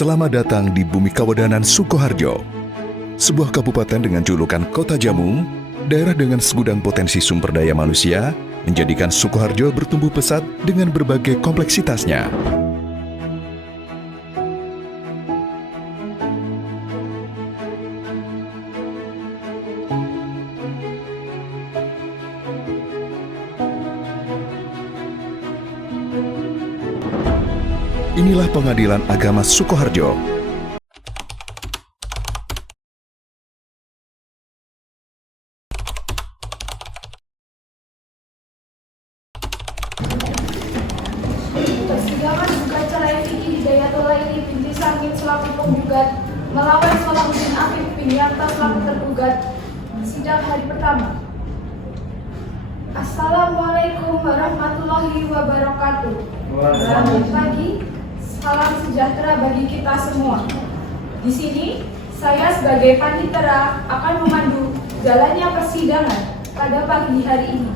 Selamat datang di Bumi Kawedanan Sukoharjo, sebuah kabupaten dengan julukan Kota Jamu, daerah dengan segudang potensi sumber daya manusia, menjadikan Sukoharjo bertumbuh pesat dengan berbagai kompleksitasnya. Inilah Pengadilan Agama Sukoharjo. Persidangan dugaan cerai Vicky Hidayatulaili binti Samin selaku penggugat melawan Salahuddin Afif bin Yanto selaku tergugat. Sidang hari pertama. Assalamualaikum warahmatullahi wabarakatuh. Selamat pagi, salam sejahtera bagi kita semua. Di sini saya sebagai panitera akan memandu jalannya persidangan pada pagi hari ini.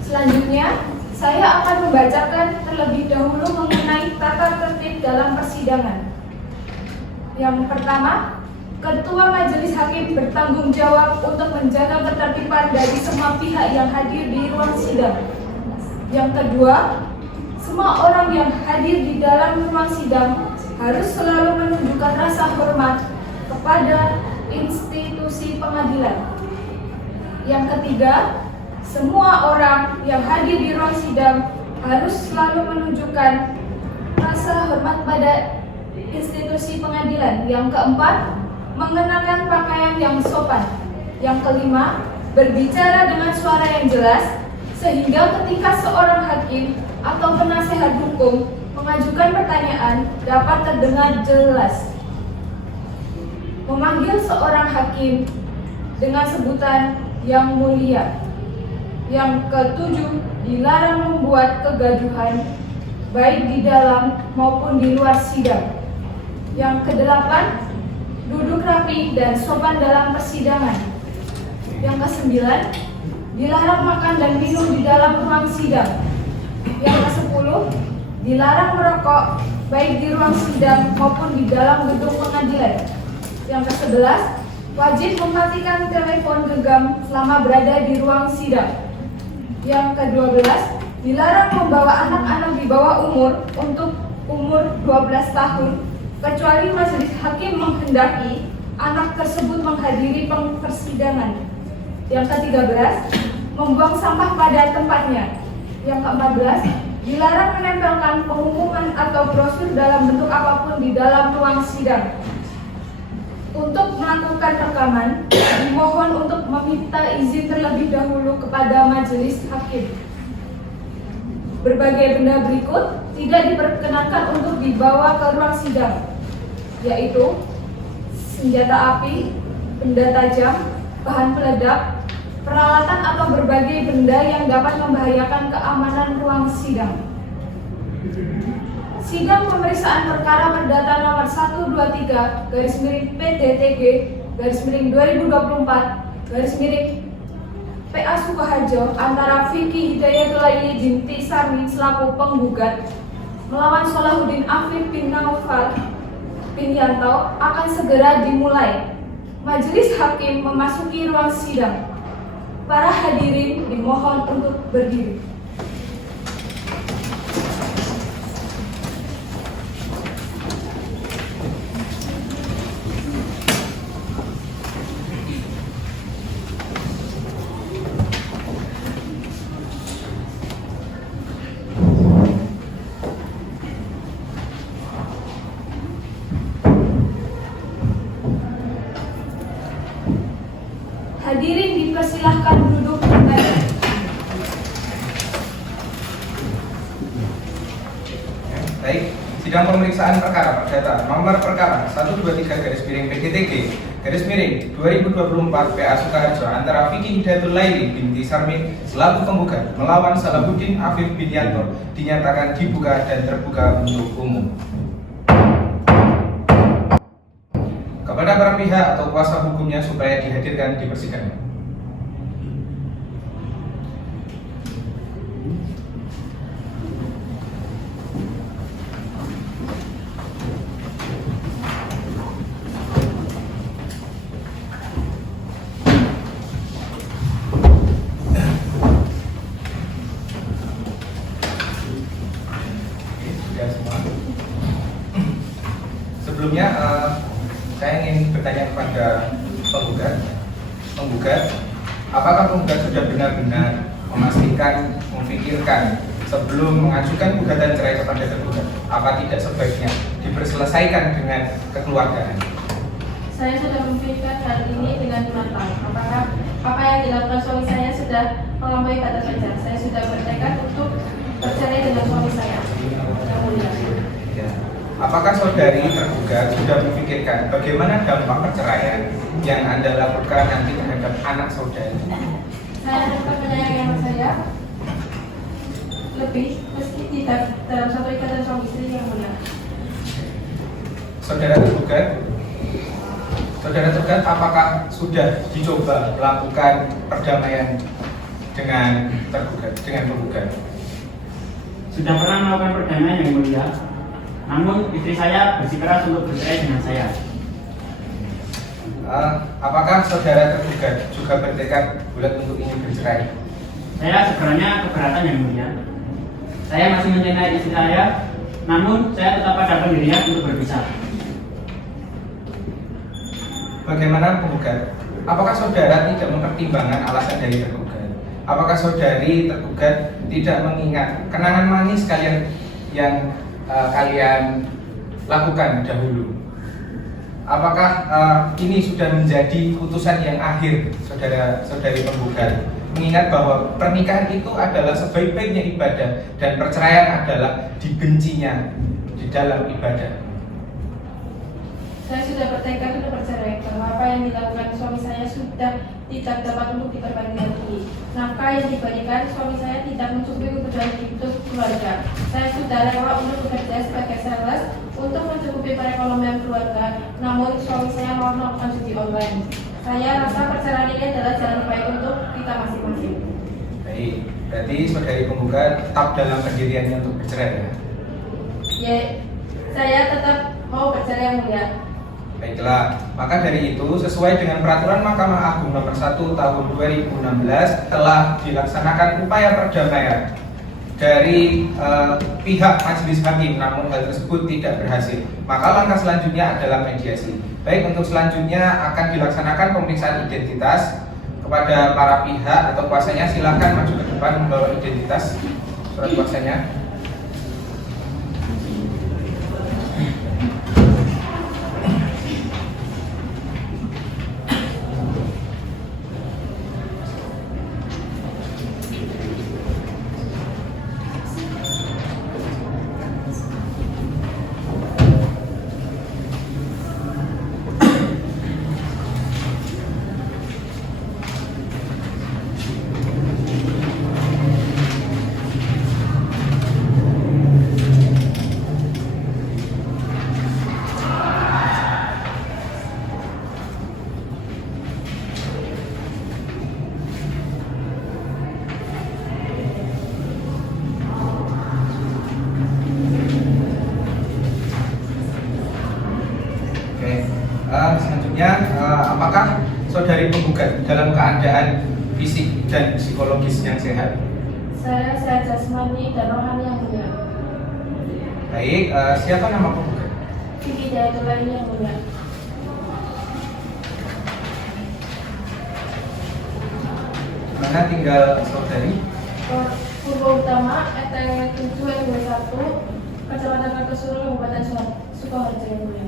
Selanjutnya, saya akan membacakan terlebih dahulu mengenai tata tertib dalam persidangan. Yang pertama, Ketua Majelis Hakim bertanggung jawab untuk menjaga ketertiban dari semua pihak yang hadir di ruang sidang. Yang kedua, semua orang yang hadir di dalam ruang sidang harus selalu menunjukkan rasa hormat kepada institusi pengadilan. Yang ketiga, semua orang yang hadir di ruang sidang harus selalu menunjukkan rasa hormat pada institusi pengadilan. Yang keempat, mengenakan pakaian yang sopan. Yang kelima, berbicara dengan suara yang jelas sehingga ketika seorang hakim atau penasehat hukum mengajukan pertanyaan dapat terdengar jelas. Memanggil seorang hakim dengan sebutan yang mulia. Yang ketujuh, dilarang membuat kegaduhan baik di dalam maupun di luar sidang. Yang kedelapan, duduk rapi dan sopan dalam persidangan. Yang kesembilan, dilarang makan dan minum di dalam ruang sidang. Yang kesepuluh, dilarang merokok baik di ruang sidang maupun di dalam gedung pengadilan. Yang kesebelas, wajib mematikan telepon genggam selama berada di ruang sidang. Yang ke-12, dilarang membawa anak-anak di bawah umur untuk umur 12 tahun kecuali majelis hakim menghendaki anak tersebut menghadiri persidangan. Yang ke-13, membuang sampah pada tempatnya. Yang ke-14, dilarang menempelkan pengumuman atau brosur dalam bentuk apapun di dalam ruang sidang. Untuk melakukan rekaman, dimohon untuk meminta izin terlebih dahulu kepada majelis hakim. Berbagai benda berikut tidak diperkenankan untuk dibawa ke ruang sidang, yaitu senjata api, benda tajam, bahan peledak, peralatan atau berbagai benda yang dapat membahayakan keamanan ruang sidang. Sidang pemeriksaan perkara perdata nomor 123/PTTG/2024/PA Sukoharjo antara Vicky Hidayatulaili binti Samin selaku penggugat melawan Salahuddin Afif bin Naufal bin Yanto akan segera dimulai. Majelis hakim memasuki ruang sidang. Para hadirin dimohon untuk berdiri. Hadirin dipersilahkan duduk kembali. Baik, sidang pemeriksaan perkara perdata nomor perkara 123/PTTG/2024 PA Sukoharjo antara Vicky Hidayatulaili binti Samin selaku penggugat melawan Salahuddin Afif bin Yanto dinyatakan dibuka dan terbuka untuk umum. Kepada para pihak atau kuasa hukumnya supaya dihadirkan di persidangan. hadir semua. Sebelumnya saya ingin bertanya kepada penggugat, apakah penggugat sudah benar-benar memastikan, memikirkan sebelum mengajukan gugatan cerai kepada tergugat, apa tidak sebaiknya diperselesaikan dengan kekeluargaan? Saya sudah memikirkan hal ini dengan matang. Apakah apa yang dilakukan suami saya sudah melampaui batas wajar? Saya sudah bertekad untuk bercerai dengan suami saya. Yang mulia. Ya. Apakah saudari tergugat sudah memikirkan bagaimana dampak perceraian yang Anda lakukan nanti terhadap anak saudari? Saya tetap menyayangi anak saya lebih meski tidak dalam satu ikatan suami istri yang mulia. Saudara tergugat, apakah sudah dicoba melakukan perdamaian dengan penggugat? Sudah pernah melakukan perdamaian yang mulia, namun istri saya bersikeras untuk bercerai dengan saya. Apakah saudara tergugat juga bertekad bulat untuk ingin bercerai? Saya sebenarnya keberatan yang mulia. Saya masih mencintai istri saya, namun saya tetap pada pendirian untuk berpisah. Bagaimana penggugat? Apakah saudara tidak mempertimbangkan alasan dari tergugat? Apakah saudari tergugat tidak mengingat kenangan manis kalian yang kalian lakukan dahulu? Apakah ini sudah menjadi putusan yang akhir, saudara-saudari penggugat? Mengingat bahwa pernikahan itu adalah sebaik-baiknya ibadah dan perceraian adalah dibencinya di dalam ibadah. Saya sudah bertekad untuk bercerai bahwa apa yang dilakukan suami saya sudah tidak dapat untuk diperbaiki lagi. Nafkah yang diberikan suami saya tidak mencukupi kebutuhan hidup keluarga. Saya sudah rela untuk bekerja sebagai sales untuk mencukupi perekonomian keluarga, namun suami saya mau melakukan judi online. Saya rasa perceraian ini adalah jalan terbaik untuk kita masing-masing. Baik, berarti saudari penggugat tetap dalam pendiriannya untuk bercerai ya? Ya, saya tetap mau bercerai yang mulia. Baiklah, maka dari itu sesuai dengan peraturan Mahkamah Agung nomor 1 tahun 2016 telah dilaksanakan upaya perdamaian dari pihak majelis hakim, namun hal tersebut tidak berhasil. Maka langkah selanjutnya adalah mediasi. Baik, untuk selanjutnya akan dilaksanakan pemeriksaan identitas kepada para pihak atau kuasanya. Silakan maju ke depan membawa identitas surat kuasanya. Selanjutnya, apakah saudari penggugat dalam keadaan fisik dan psikologis yang sehat? Saya sehat jasmani dan rohani yang mulia. Baik, siapa nama penggugat? Vicky Jayatullah yang mulia. Mana tinggal saudari? Purwo Utama, RT 7 RW 1, Kecamatan Kartosuro, Kabupaten Sukoharjo yang mulia.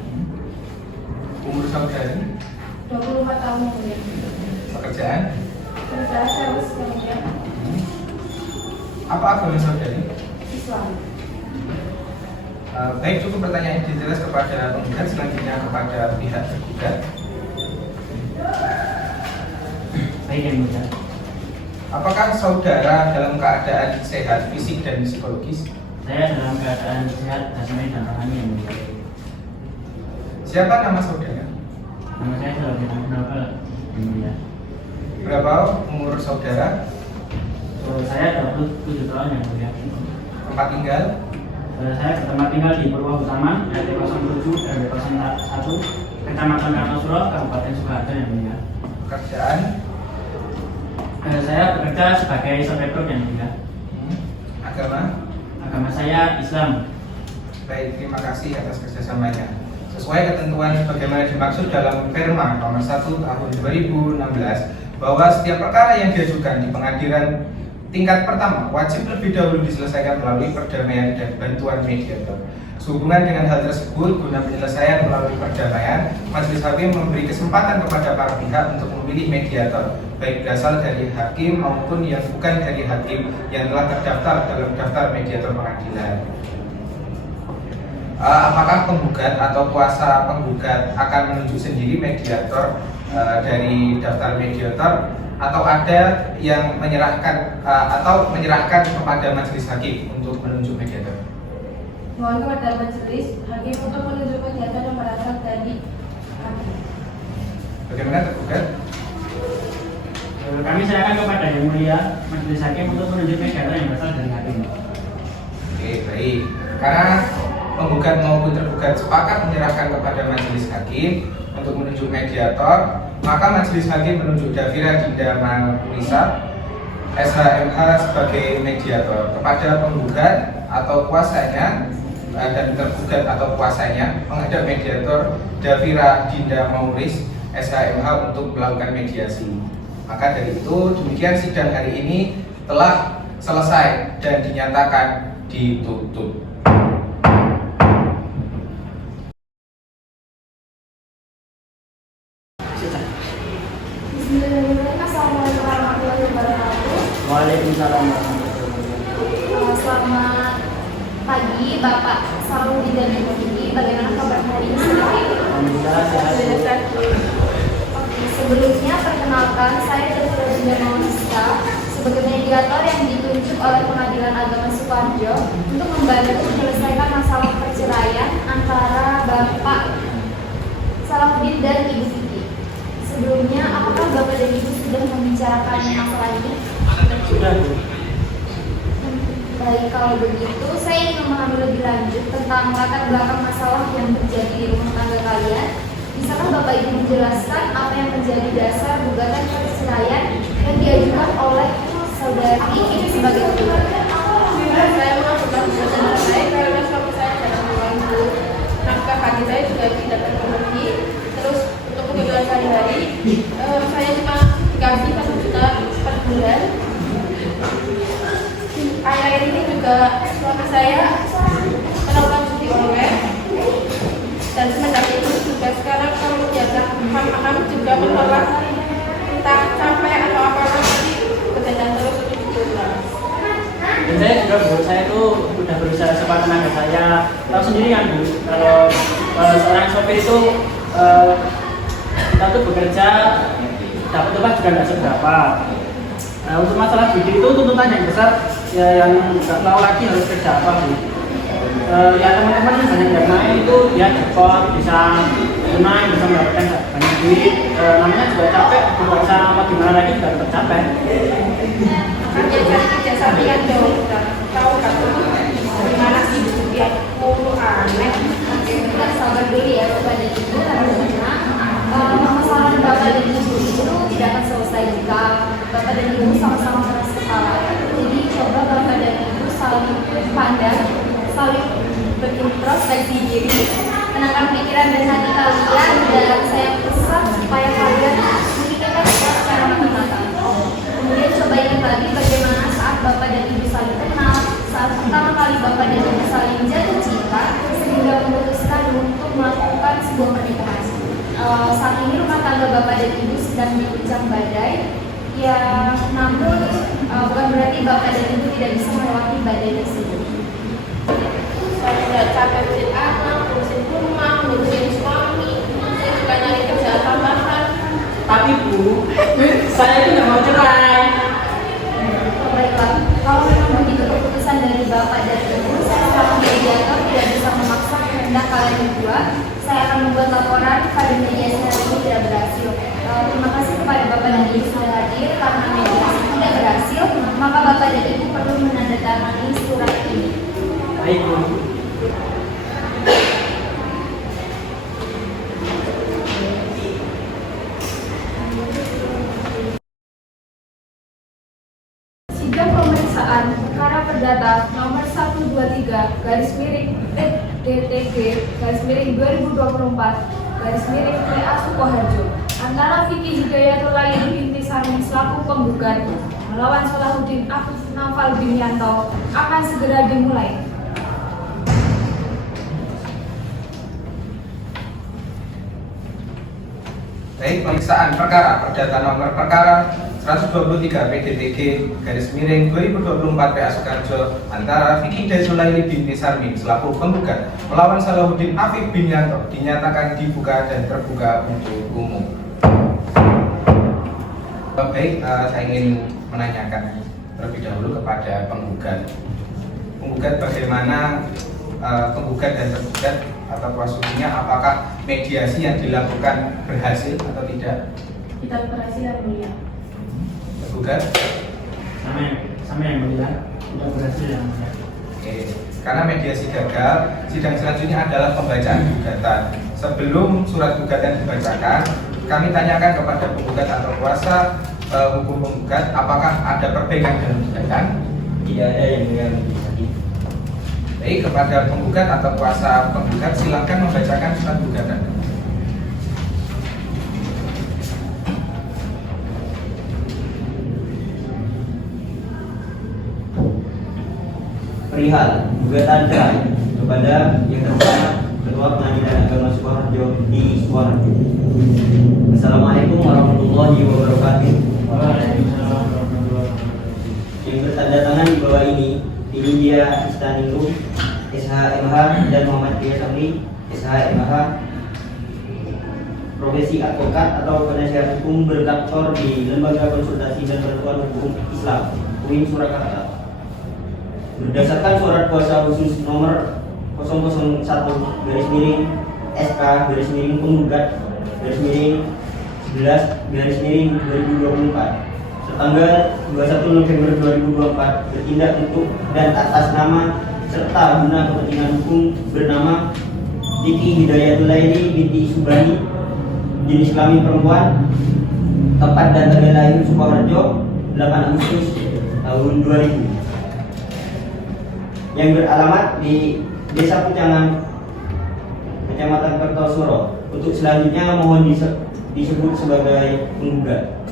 Umur saudari? 24 tahun yang mulia. Pekerjaan? Kerja sales yang mulia. Apa agama saudari? Islam. Baik, cukup pertanyaan detail kepada penggugat, selanjutnya kepada pihak tergugat. Baik yang mulia. Apakah saudara dalam keadaan sehat fisik dan psikologis? Saya dalam keadaan sehat jasmani dan rohani yang mulia. Siapa nama saudara? Nama saya sebagai Novel yang mulia. Berapa umur saudara? Saya 27 tahun yang mulia. Tempat tinggal? Saya bertempat tinggal di Purwo Utama, RT 07 RW 01, Kecamatan Kartosuro, Kabupaten Sukoharjo yang mulia. Pekerjaan? Saya bekerja sebagai sopir truk yang mulia. Agama? Agama saya Islam. Baik, terima kasih atas kerjasamanya. Sesuai ketentuan sebagaimana dimaksud dalam Perma nomor 1 tahun 2016 bahwa setiap perkara yang diajukan di pengadilan tingkat pertama wajib lebih dahulu diselesaikan melalui perdamaian dan bantuan mediator. Sehubungan dengan hal tersebut, guna penyelesaian melalui perdamaian, Majelis Hakim memberi kesempatan kepada para pihak untuk memilih mediator, baik berasal dari hakim maupun yang bukan dari hakim yang telah terdaftar dalam daftar mediator pengadilan. Apakah penggugat atau kuasa penggugat akan menunjuk sendiri mediator dari daftar mediator, atau ada yang menyerahkan kepada majelis hakim untuk menunjuk mediator? Mohon kepada majelis hakim untuk menunjuk mediator yang berasal dari hakim. Bagaimana tergugat? Kami serahkan kepada Yang Mulia Majelis Hakim untuk menunjuk mediator yang berasal dari hakim. Oke, baik. Karena penggugat maupun tergugat sepakat menyerahkan kepada majelis hakim untuk menunjuk mediator, maka majelis hakim menunjuk Davira Dinda Manurisa SHMH sebagai mediator kepada penggugat atau kuasanya dan tergugat atau kuasanya menghadap mediator Davira Dinda Mauris SHMH untuk melakukan mediasi. Maka dari itu demikian sidang hari ini telah selesai dan dinyatakan ditutup. Bismillahirrahmanirrahim. Assalamualaikum warahmatullahi wabarakatuh. Waalaikumsalam. Selamat pagi Bapak Saudi dan Ibu Kiki. Bagaimana kabar hari ini? Alhamdulillah sehat. Oke, sebelumnya perkenalkan saya Dr. Dinda Maulista sebagai mediator yang ditunjuk oleh Pengadilan Agama Sukoharjo untuk membantu menyelesaikan masalah perceraian antara Bapak Salahuddin dan Ibu Kiki. Sebelumnya, apakah Bapak dan Ibu sudah membicarakan masalah ini? Sudah, Bu. Baik, kalau begitu saya ingin memahami lebih lanjut tentang latar belakang masalah yang terjadi di rumah tangga kalian. Bisakah Bapak Ibu menjelaskan apa yang menjadi dasar gugatan perceraian yang diajukan oleh saudari ini sebagai penggugat? Saya mengajukan gugatan cerai karena suami saya tidak mengganggu nafkah hati saya juga tidak terpenuhi. Terus untuk kebutuhan sehari-hari saya cuma dikasih 1 juta per bulan. Akhir-akhir ini juga suami saya melakukan cuti online dan semenjak itu juga sekarang kami kami juga menolak entah sampai atau apa lagi berjalan terus untuk dijual. Dan saya juga, Bu, saya itu udah berusaha sekuat tenaga saya. Tahu sendiri kan, Bu, kalau seorang sopir itu kita tuh bekerja dapat upah juga tidak seberapa. Nah, untuk masalah judi itu tuntutan yang besar ya, yang nggak tahu lagi harus kerja apa, Bu. Ya teman-teman misalnya yang main itu dia jackpot bisa main, bisa mendapatkan banyak duit, namanya juga capek, berusaha mau gimana lagi juga tetap capek. Makanya cari kerja sampingan dong, tahu kan gimana sih dia aneh. Kita sabar dulu ya Bapak dan Ibu, karena permasalahan Bapak dan Ibu itu tidak akan selesai jika Bapak dan Ibu sama-sama merasa salah. Jadi coba Bapak dan Ibu saling pandang, saling berintrospeksi diri, menenangkan pikiran dan hati kalian, dan saya pesan supaya kalian memikirkan secara matang-matang. Kemudian coba ingat lagi bagaimana saat Bapak dan Ibu saling kenal, saat pertama kali Bapak dan Ibu saling jatuh cinta, sehingga memutuskan untuk melakukan sebuah pernikahan. Saat ini rumah tangga Bapak dan Ibu sedang diguncang badai, ya namun bukan berarti Bapak dan Ibu tidak bisa melewati badai tersebut. Saya sudah capek ngurusin anak, ngurusin rumah, ngurusin suami, saya juga nyari kerjaan tambahan. Tapi, Bu, saya itu nggak mau cerai. Baiklah, kalau memang begitu keputusan dari Bapak dan Ibu, saya selaku mediator tidak bisa memaksa kehendak kalian berdua. Saya akan membuat laporan pada mediasi hari ini tidak berhasil. Terima kasih kepada Bapak dan Ibu sudah hadir. Karena mediasi tidak berhasil, maka Bapak dan Ibu perlu menandatangani surat ini. Baik, Bu. Sidang pemeriksaan perkara perdata nomor 123 garis miring DTG/2024/PA Sukoharjo antara Vicky Hidayatullah binti Samin selaku penggugat melawan Salahuddin Afif Naufal bin Yanto akan segera dimulai. Baik, pemeriksaan perkara perdata nomor perkara 123 PDTG/2024 PA Sukoharjo antara Vicky Hidayatullah binti Sarmin selaku penggugat melawan Salahuddin Afif bin Yanto dinyatakan dibuka dan terbuka untuk umum. Baik, saya ingin menanyakan terlebih dahulu kepada penggugat. Penggugat bagaimana penggugat dan tergugat atau prosesnya, apakah mediasi yang dilakukan berhasil atau tidak? Kita berhasil yang mulia. Tergugat? Sama yang mulia, tidak berhasil yang mulia. Oke, karena mediasi gagal, sidang selanjutnya adalah pembacaan gugatan. Sebelum surat gugatan dibacakan, kami tanyakan kepada penggugat atau kuasa hukum penggugat, apakah ada perbedaan dalam gugatan? Tidak ada yang mulia. Baik, kepada penggugat atau kuasa penggugat silakan membacakan surat gugatan. Perihal gugatan cerai kepada yang terhormat Ketua Pengadilan Agama Sukoharjo di Sukoharjo. Assalamualaikum warahmatullahi wabarakatuh. Yang bertanda tangan di bawah ini dia Istaningrum, SHMH dan Muhammad Pia Samri, SHMH, profesi advokat atau penasihat hukum berdoktor di Lembaga Konsultasi dan Bantuan Hukum Islam, UIN Surakarta. Berdasarkan surat kuasa khusus nomor 001-SK-11-2024 tanggal 21 November 2024 bertindak untuk dan atas nama serta guna kepentingan hukum bernama Vicky Hidayatullah binti Subani, jenis kelamin perempuan, tempat dan tanggal lahir Sukoharjo 8 Agustus tahun 2000, yang beralamat di Desa Pucangan, Kecamatan Kertosuro. Untuk selanjutnya mohon disebut sebagai penggugat.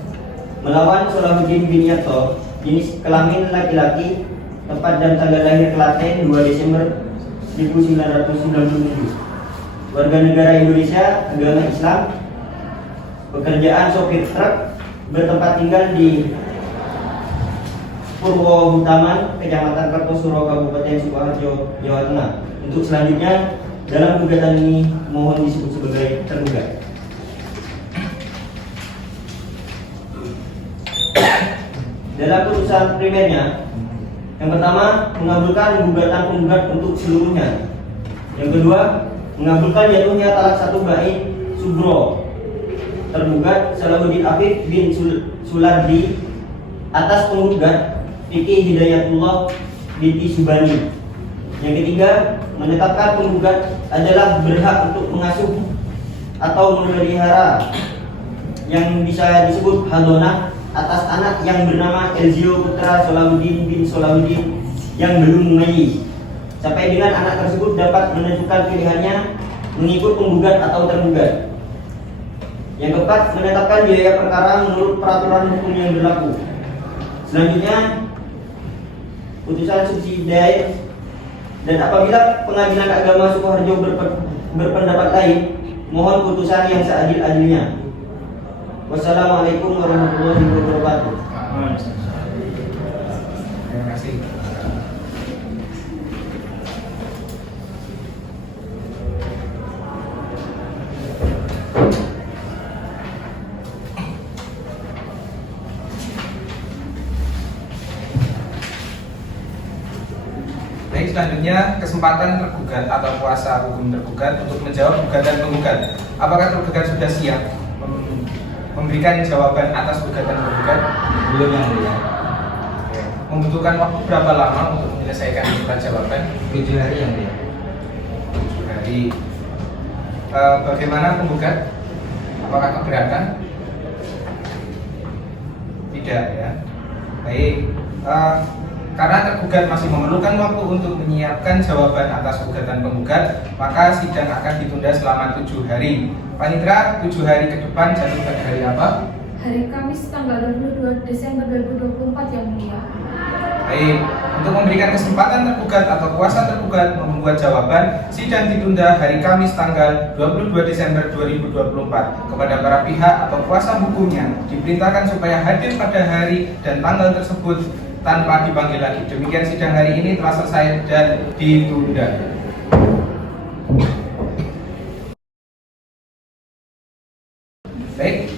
Melawan Salahuddin bin Yanto, jenis kelamin laki-laki, tempat dan tanggal lahir Klaten 2 Desember 1997, warga negara Indonesia, agama Islam, pekerjaan sopir truk, bertempat tinggal di Purwohutaman, Kecamatan Kertosuro, Kabupaten Sukoharjo, Jawa Tengah. Untuk selanjutnya dalam gugatan ini mohon disebut sebagai tergugat. Dalam putusan primernya, yang pertama mengabulkan gugatan penggugat untuk seluruhnya. Yang kedua mengabulkan jatuhnya talak 1 bait subro tergugat Salahuddin Afif bin Sulardi atas penggugat Vicky Hidayatullah binti Subani. Yang ketiga menetapkan penggugat adalah berhak untuk mengasuh atau memelihara yang bisa disebut hadonah atas anak yang bernama Elzio Putra Salahuddin bin Salahuddin yang belum memayis, sampai dengan anak tersebut dapat menentukan pilihannya mengikut penggugat atau tergugat. Yang keempat, menetapkan biaya perkara menurut peraturan hukum yang berlaku. Selanjutnya, putusan subsidiar, dan apabila Pengadilan Agama Sukoharjo berpendapat lain, mohon putusan yang seadil-adilnya. Wassalamualaikum warahmatullahi wabarakatuh. Terima kasih. Baik, selanjutnya kesempatan tergugat atau kuasa hukum tergugat untuk menjawab gugatan penggugat. Apakah tergugat sudah siap memberikan jawaban atas gugatan penggugat? Belum yang mulia. Membutuhkan waktu berapa lama untuk menyelesaikan surat jawaban? 7 hari yang mulia. 7 hari. Bagaimana penggugat? Apakah keberatan? Tidak ya. Baik. karena tergugat masih memerlukan waktu untuk menyiapkan jawaban atas gugatan penggugat, maka sidang akan ditunda selama 7 hari. Panitera, 7 hari ke depan jatuh pada hari apa? Hari Kamis tanggal 22 Desember 2024 yang mulia. Baik, untuk memberikan kesempatan tergugat atau kuasa tergugat membuat jawaban, sidang ditunda hari Kamis tanggal 22 Desember 2024. Kepada para pihak atau kuasa hukumnya diperintahkan supaya hadir pada hari dan tanggal tersebut tanpa dipanggil lagi. Demikian sidang hari ini telah selesai dan ditunda. Baik.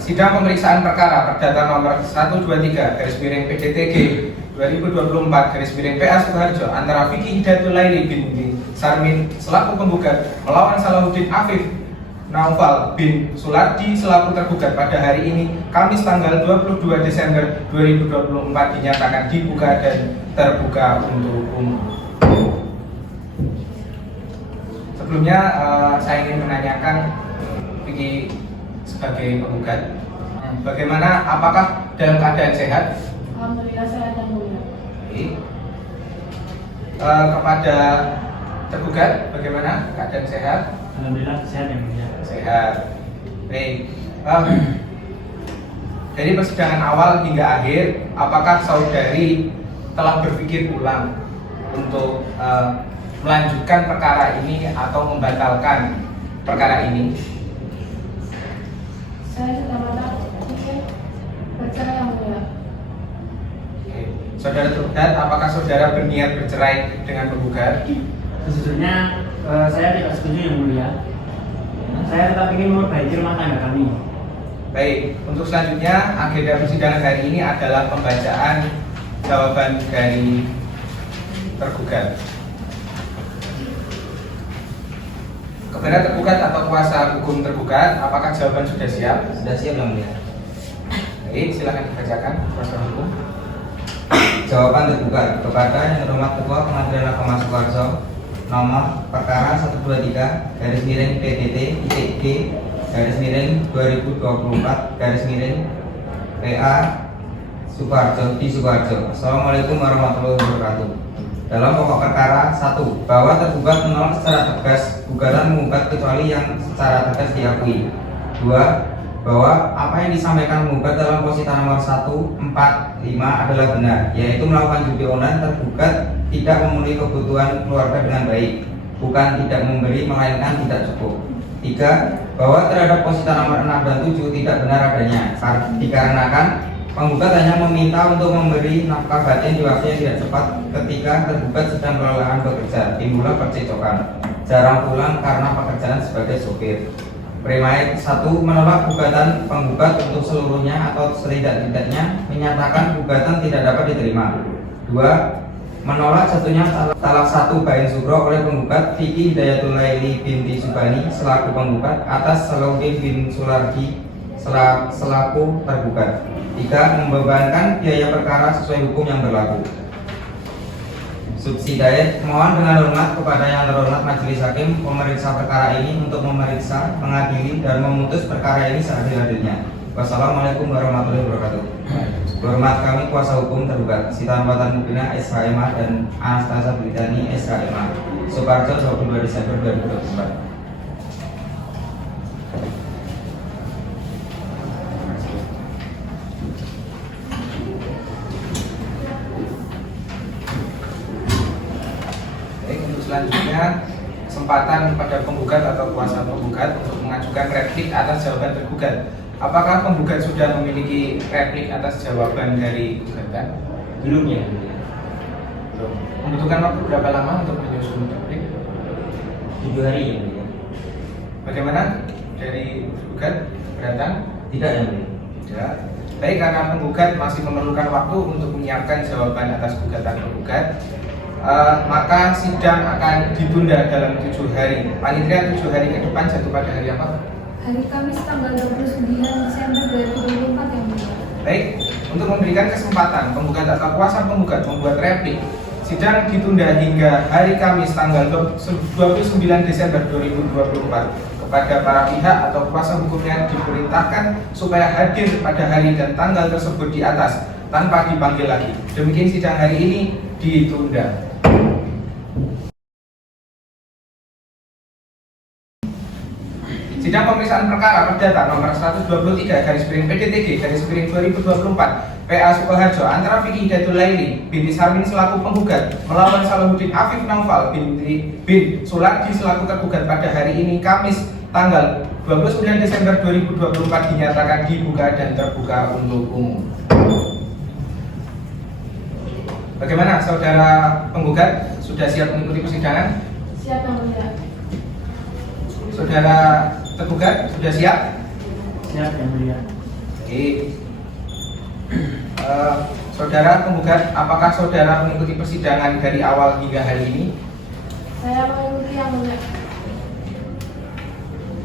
Sidang pemeriksaan perkara perdata nomor 123 /PDTG 2024 PA Sukoharjo antara Vicky Hidayatul Laili binti Sarmin selaku penggugat melawan Salahuddin Afif Naufal bin Sulardi selaku tergugat pada hari ini Kamis tanggal 22 Desember 2024 dinyatakan dibuka dan terbuka untuk umum. Sebelumnya saya ingin menanyakan Vicky sebagai penggugat, bagaimana, apakah dalam keadaan sehat? Alhamdulillah sehat dan mulia. Kepada tergugat, bagaimana keadaan sehat? Alhamdulillah sehat yang mulia. Sehat. Baik. Dari persidangan awal hingga akhir, apakah saudari telah berpikir ulang untuk melanjutkan perkara ini atau membatalkan perkara ini? Saya semata-mata bercerai yang mulia. Oke. Saudara tergugat, apakah saudara berniat bercerai dengan penggugat? Sejujurnya saya tidak setuju yang mulia. Saya tetap ingin memperbaiki rumah tangga kami. Baik, untuk selanjutnya agenda persidangan hari ini adalah pembacaan jawaban dari tergugat. Kepada tergugat atau kuasa hukum tergugat, apakah jawaban sudah siap? Sudah siap yang mulia. Baik, silakan dibacakan kuasa hukum. Jawaban tergugat kepada Yang Terhormat Ketua Pengadilan Agama Sukoharjo, nomor perkara 123 PDT ITG 2024 PA Sukoharjo di Sukoharjo. Assalamualaikum warahmatullahi wabarakatuh. Dalam pokok perkara 1, bahwa tergugat menolak secara tegas gugatan menggugat kecuali yang secara tegas diakui. 2, bahwa apa yang disampaikan menggugat dalam posita nomor 1, 4, 5 adalah benar, yaitu melakukan judi online tergugat tidak memenuhi kebutuhan keluarga dengan baik, bukan tidak memberi melainkan tidak cukup. 3, bahwa terhadap posita nomor 6 dan 7 tidak benar adanya, dikarenakan penggugat hanya meminta untuk memberi nafkah batin di waktu yang tidak cepat ketika tergugat sedang kelelahan bekerja, timbullah percecokan, jarang pulang karena pekerjaan sebagai sopir. Premait 1, menolak gugatan penggugat untuk seluruhnya atau setidak-tidaknya menyatakan gugatan tidak dapat diterima. 2, menolak jatuhnya talak 1 bain sugro oleh penggugat Vicky Hidayatul Laili binti Subani selaku penggugat atas Salahuddin bin Sulardi selaku tergugat. 3, membebankan biaya perkara sesuai hukum yang berlaku. Subsidiary, mohon dengan hormat kepada Yang Terhormat Majelis Hakim pemeriksa perkara ini untuk memeriksa, mengadili, dan memutus perkara ini seadil-adilnya. Wassalamualaikum warahmatullahi wabarakatuh. Hormat kami kuasa hukum tergugat Sita Ambatan Mubina SHMA dan Anastasia Britani SHMA Sukoharjo 22 Desember 2024. Selanjutnya, kesempatan pada penggugat atau kuasa penggugat untuk mengajukan replik atas jawaban tergugat. Apakah penggugat sudah memiliki replik atas jawaban dari gugatan? Belum ya? Belum. Membutuhkan waktu berapa lama untuk menyusun replik? 7 hari ya mulia. Bagaimana dari tergugat keberatan? Tidak ya mulia. Tidak. Baik, karena penggugat masih memerlukan waktu untuk menyiapkan jawaban atas gugatan penggugat, maka sidang akan ditunda dalam 7 hari. Panitia 7 hari ke depan jatuh pada hari apa? Hari Kamis tanggal 29 Desember 2024 yang mulia. Baik, untuk memberikan kesempatan penggugat atau kuasa penggugat membuat replik, sidang ditunda hingga hari Kamis tanggal 29 Desember 2024. Kepada para pihak atau kuasa hukumnya diperintahkan supaya hadir pada hari dan tanggal tersebut di atas tanpa dipanggil lagi. Demikian sidang hari ini ditunda. Sidang pemeriksaan perkara perdata nomor 123 garis miring PDTG garis miring 2024 PA Sukoharjo antara Vicky Hidayatul Laili binti Sarmin selaku penggugat melawan Salahuddin Afif Naufal bin Sulardi selaku tergugat pada hari ini Kamis tanggal 29 Desember 2024 dinyatakan dibuka dan terbuka untuk umum. Bagaimana saudara penggugat, sudah siap mengikuti persidangan? Siap Yang Mulia. Saudara tergugat sudah siap? Siap Yang Mulia. Baik. Saudara penggugat, apakah saudara mengikuti persidangan dari awal hingga hari ini? Saya mengikuti Yang Mulia.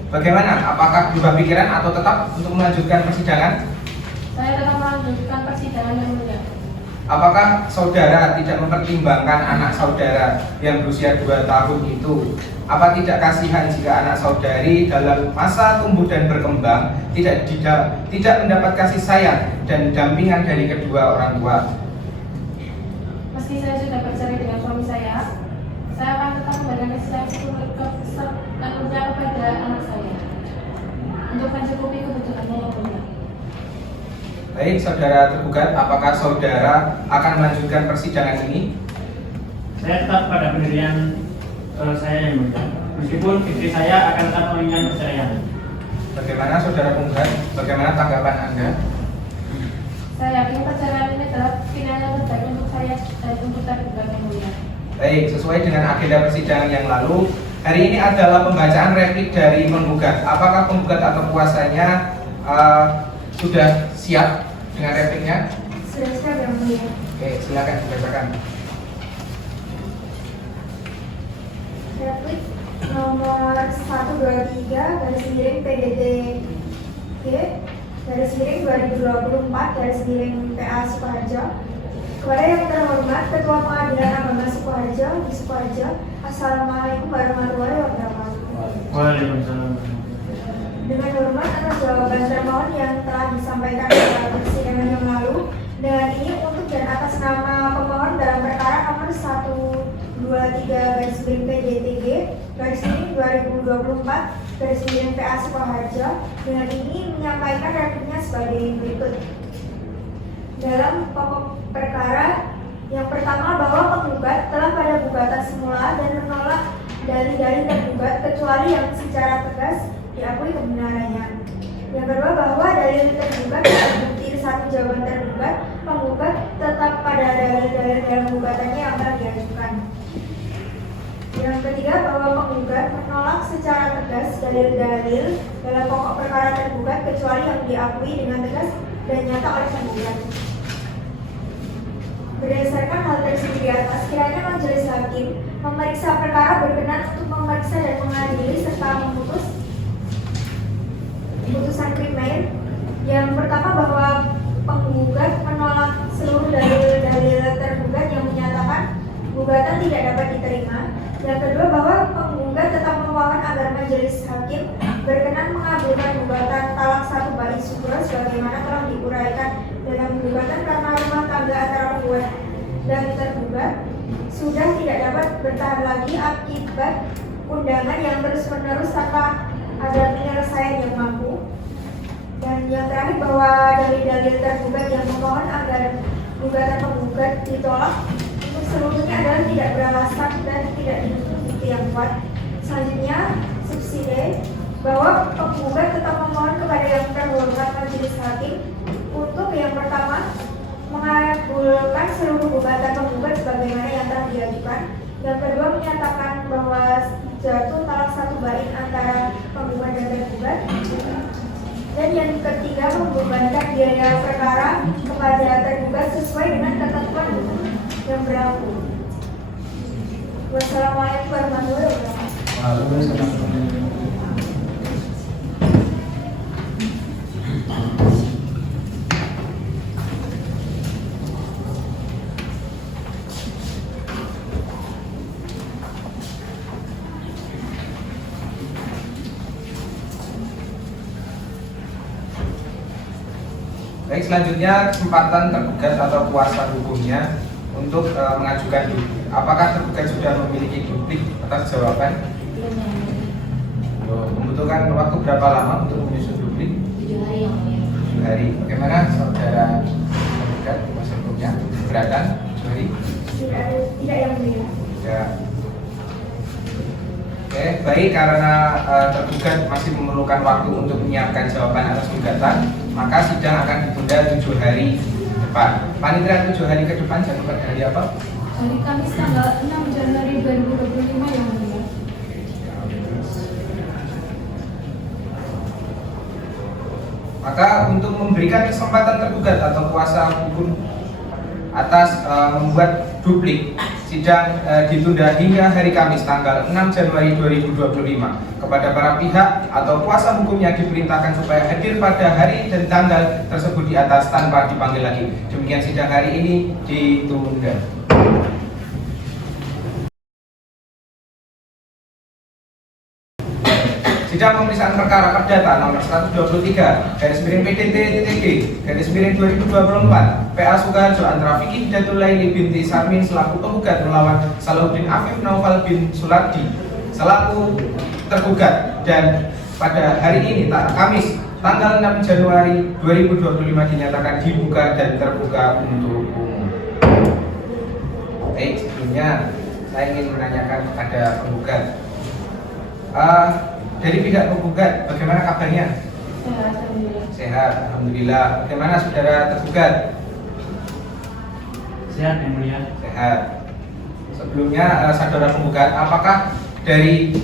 Bagaimana? Apakah berubah pikiran atau tetap untuk melanjutkan persidangan? Saya tetap melanjutkan persidangan Yang Mulia. Apakah saudara tidak mempertimbangkan anak saudara yang berusia 2 tahun itu? Apa tidak kasihan jika anak saudari dalam masa tumbuh dan berkembang tidak mendapat kasih sayang dan dampingan dari kedua orang tua? Meski saya sudah bercerai dengan suami saya akan tetap memberikan kasih sayang sepenuhnya kepada anak saya untuk mencukupi kebutuhannya Yang Mulia. Baik, saudara tergugat, apakah saudara akan melanjutkan persidangan ini? Saya tetap pada pendirian saya Yang Mulia. Meskipun istri saya akan tetap menginginkan perceraian. Bagaimana saudara penggugat? Bagaimana tanggapan Anda? Saya yakin perceraian ini adalah pilihan yang terbaik untuk saya dan untuk tergugat Yang Mulia. Baik, sesuai dengan agenda persidangan yang lalu, hari ini adalah pembacaan replik dari penggugat. Apakah penggugat atau kuasanya sudah siap dengan repliknya? Sudah siap Yang Mulia. Oke, silakan dibacakan. Replik nomor 123 garis miring PDTG garis miring 2024 garis miring PA Sukoharjo. Kepada yang terhormat Ketua Pengadilan Agama Sukoharjo di Sukoharjo, Assalamualaikum warahmatullahi wabarakatuh. Waalaikumsalam. Dengan hormat atas jawaban termohon yang telah disampaikan pada persidangan yang lalu, dengan ini untuk dan atas nama pemohon dalam perkara nomor 123 garis miring PDTG garis miring 2024 garis miring PA Sukoharjo, dengan ini menyampaikan repliknya sebagai berikut. Dalam pokok perkara yang pertama, bahwa penggugat telah pada gugatan semula dan menolak dalil-dalil tergugat kecuali yang secara tegas diakui kebenarannya. Yang kedua, bahwa dalil tergugat terbukti satu jawaban tergugat, penggugat tetap pada dalil-dalil dalam gugatannya yang telah diajukan. Yang ketiga, bahwa penggugat menolak secara tegas dalil-dalil dalam pokok perkara tergugat kecuali yang diakui dengan tegas dan nyata oleh penggugat. Berdasarkan hal tersebut di atas, kiranya majelis hakim memeriksa perkara berkenan untuk memeriksa dan mengadili serta memutus putusan primer. Yang pertama, bahwa penggugat menolak seluruh dalil-dalil tergugat yang menyatakan gugatan tidak dapat diterima. Yang kedua, bahwa penggugat tetap memohon agar majelis hakim berkenan mengabulkan gugatan talak 1 bait syukur sebagaimana telah diuraikan dalam gugatan karena rumah tangga antara penggugat dan tergugat sudah tidak dapat bertahan lagi akibat undangan yang terus-menerus tanpa ada penyelesaian yang mampu. Dan yang terakhir, bahwa dalil-dalil tergugat yang memohon agar gugatan penggugat ditolak untuk seluruhnya adalah tidak beralasan dan tidak didukung bukti yang kuat. Selanjutnya, subsidi, bahwa penggugat tetap memohon kepada yang terhormat majelis hakim untuk yang pertama mengabulkan seluruh gugatan penggugat sebagaimana yang telah diajukan. Yang kedua, menyatakan bahwa jatuh talak 1 bait antara penggugat dan tergugat. Dan yang ketiga, membebankan biaya perkara kepada tergugat sesuai dengan ketentuan hukum yang berlaku. Wassalamualaikum warahmatullahi wabarakatuh. Baik, selanjutnya kesempatan tergugat atau kuasa hukumnya untuk mengajukan duplik. Apakah tergugat sudah memiliki duplik atas jawaban? Membutuhkan waktu berapa lama untuk menyusun duplik? 7 hari yang mulia. 7 hari. Bagaimana saudara tergugat kuasa hukumnya? Keberatan 7 hari? Tidak yang mulia. Ya. Oke, baik, karena tergugat masih memerlukan waktu untuk menyiapkan jawaban atas gugatan, maka sidang akan ditunda 7 hari depan. Panitia 7 hari ke depan jangan lupa hari apa? Hari Kamis tanggal 6 Januari 2025 yang mulia. Maka untuk memberikan kesempatan tergugat atau kuasa hukum atas membuat duplik, sidang ditunda hingga hari Kamis tanggal 6 Januari 2025. Kepada para pihak atau kuasa hukumnya diperintahkan supaya hadir pada hari dan tanggal tersebut di atas tanpa dipanggil lagi. Demikian sidang hari ini ditunda. Sidang pemeriksaan perkara perdata nomor 123 /PDT-2024 PA Sukoharjo antara Vicky Hidayatul Laili binti Sarmin selaku penggugat melawan Salahuddin Afif Naufal bin Sulardi selaku tergugat, dan pada hari ini Kamis tanggal 6 Januari 2025 dinyatakan dibuka dan terbuka untuk umum. Baik, sebelumnya saya ingin menanyakan kepada penggugat. Dari pihak penggugat, bagaimana kabarnya? Sehat, alhamdulillah. Sehat, alhamdulillah. Bagaimana saudara tergugat? Sehat yang mulia. Sehat. Sebelumnya saudara penggugat, apakah dari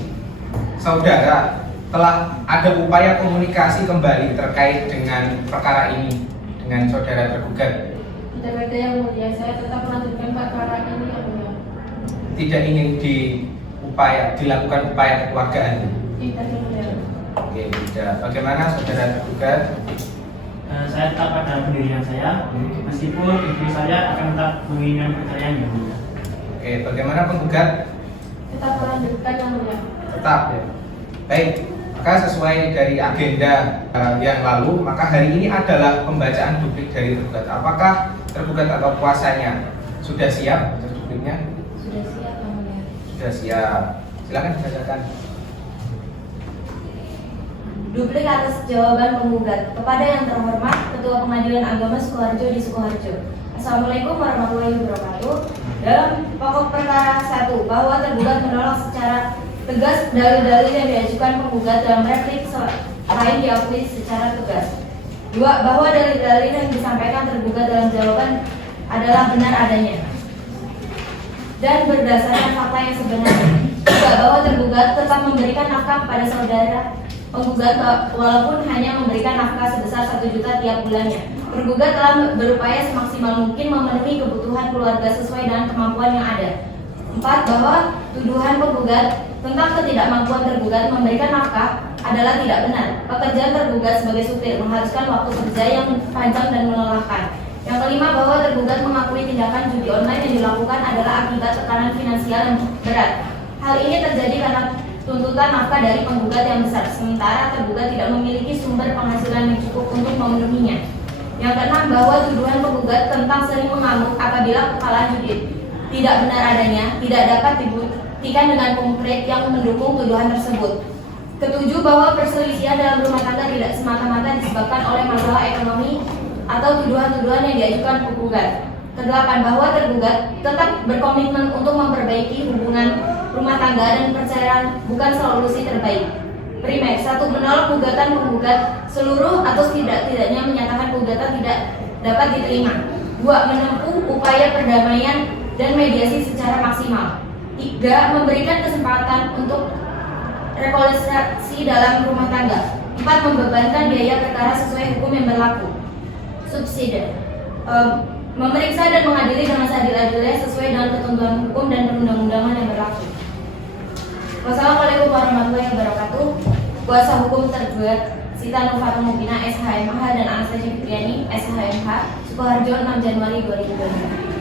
saudara telah ada upaya komunikasi kembali terkait dengan perkara ini dengan saudara tergugat? Tidak ada yang mulia, saya tetap melanjutkan perkara ini yang mulia. Tidak ingin dilakukan upaya kekeluargaan? Tidak yang mulia. Oke, tidak. Bagaimana saudara tergugat? Saya tetap pada pendirian saya, meskipun istri saya akan tetap menginginkan perceraian yang mulia. Oke, bagaimana penggugat? Tetap melanjutkan yang mulia. Tetap ya. Baik, maka sesuai dari agenda yang lalu, maka hari ini adalah pembacaan duplik dari tergugat. Apakah tergugat atau kuasanya sudah siap untuk dupliknya? Sudah siap yang mulia. Sudah siap. Silakan dibacakan. Duplik atas jawaban penggugat. Kepada yang terhormat Ketua Pengadilan Agama Sukoharjo di Sukoharjo. Assalamualaikum warahmatullahi wabarakatuh. Dalam pokok perkara 1, bahwa tergugat menolak secara tegas dalil-dalil yang diajukan penggugat dalam replik selain diakui secara tegas. 2, bahwa dalil-dalil yang disampaikan tergugat dalam jawaban adalah benar adanya dan berdasarkan fakta yang sebenarnya. 3, bahwa tergugat tetap memberikan nafkah kepada saudara penggugat walaupun hanya memberikan nafkah sebesar 1 juta tiap bulannya. Tergugat telah berupaya semaksimal mungkin memenuhi kebutuhan keluarga sesuai dengan kemampuan yang ada. 4, bahwa tuduhan penggugat tentang ketidakmampuan tergugat memberikan nafkah adalah tidak benar. Pekerjaan tergugat sebagai supir mengharuskan waktu kerja yang panjang dan melelahkan. Yang kelima, bahwa tergugat mengakui tindakan judi online yang dilakukan adalah akibat tekanan finansial yang berat. Hal ini terjadi karena tuntutan nafkah dari penggugat yang besar, sementara tergugat tidak memiliki sumber penghasilan yang cukup untuk memenuhinya. Yang keenam, bahwa tuduhan penggugat tentang sering mengamuk apabila kekalahan judi tidak benar adanya, tidak dapat dibuktikan dengan konkret yang mendukung tuduhan tersebut. Ketujuh, bahwa perselisihan dalam rumah tangga tidak semata-mata disebabkan oleh masalah ekonomi atau tuduhan-tuduhan yang diajukan penggugat. Kedelapan, bahwa tergugat tetap berkomitmen untuk memperbaiki hubungan rumah tangga dan perceraian bukan solusi terbaik. Primer, 1, menolak gugatan penggugat seluruh atau tidak-tidaknya menyatakan gugatan tidak dapat diterima. 2, menempuh upaya perdamaian dan mediasi secara maksimal. 3, memberikan kesempatan untuk rekonsiliasi dalam rumah tangga. 4, membebankan biaya perkara sesuai hukum yang berlaku. Subsidi, memeriksa dan mengadili dengan seadil-adilnya sesuai dengan ketentuan hukum dan perundang-undangan yang berlaku. Wassalamualaikum warahmatullahi wabarakatuh. Kuasa hukum tergugat Sita Nurfatul Mubina SHMH dan Anastasia Fitriani SHMH Sukoharjo 6 Januari 2025.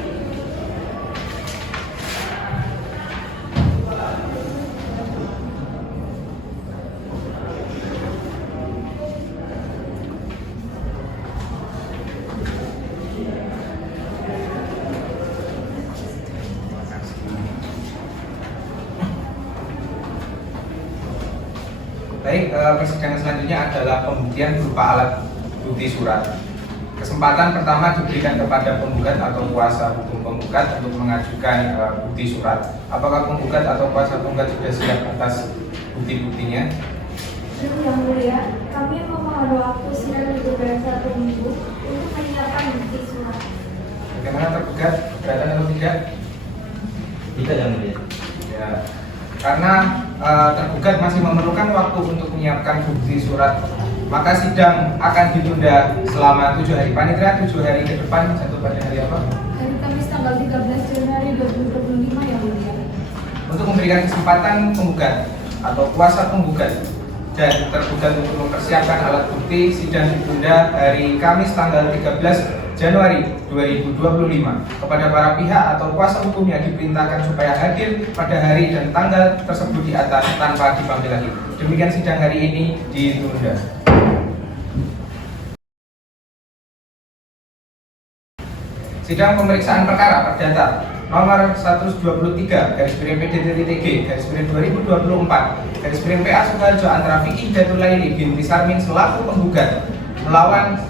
Baik, persidangan selanjutnya adalah pembuktian berupa alat bukti surat. Kesempatan pertama diberikan kepada penggugat atau kuasa hukum penggugat untuk mengajukan bukti surat. Apakah penggugat atau kuasa penggugat sudah siap atas bukti-buktinya? Yang mulia, kami memohon waktu sekitar 1 minggu untuk menyiapkan bukti surat. Bagaimana tergugat? Keberatan atau tidak? Tidak, yang mulia. Ya, karena tergugat masih memerlukan waktu untuk menyiapkan bukti surat, maka sidang akan ditunda selama 7 hari. Panitia 7 hari ke depan jatuh pada hari apa? Hari Kamis tanggal 13 Januari 2025 yang mulia. Untuk memberikan kesempatan penggugat atau kuasa penggugat dan tergugat untuk mempersiapkan alat bukti, sidang ditunda hari Kamis tanggal 13 Januari 2025. Kepada para pihak atau kuasa hukumnya diperintahkan supaya hadir pada hari dan tanggal tersebut di atas tanpa dipanggil lagi. Demikian sidang hari ini ditunda. Sidang pemeriksaan perkara perdata nomor 123 /PDT-G /2024 /PA Sukoharjo antara Vicky Datulaili binti Sarmin selaku penggugat melawan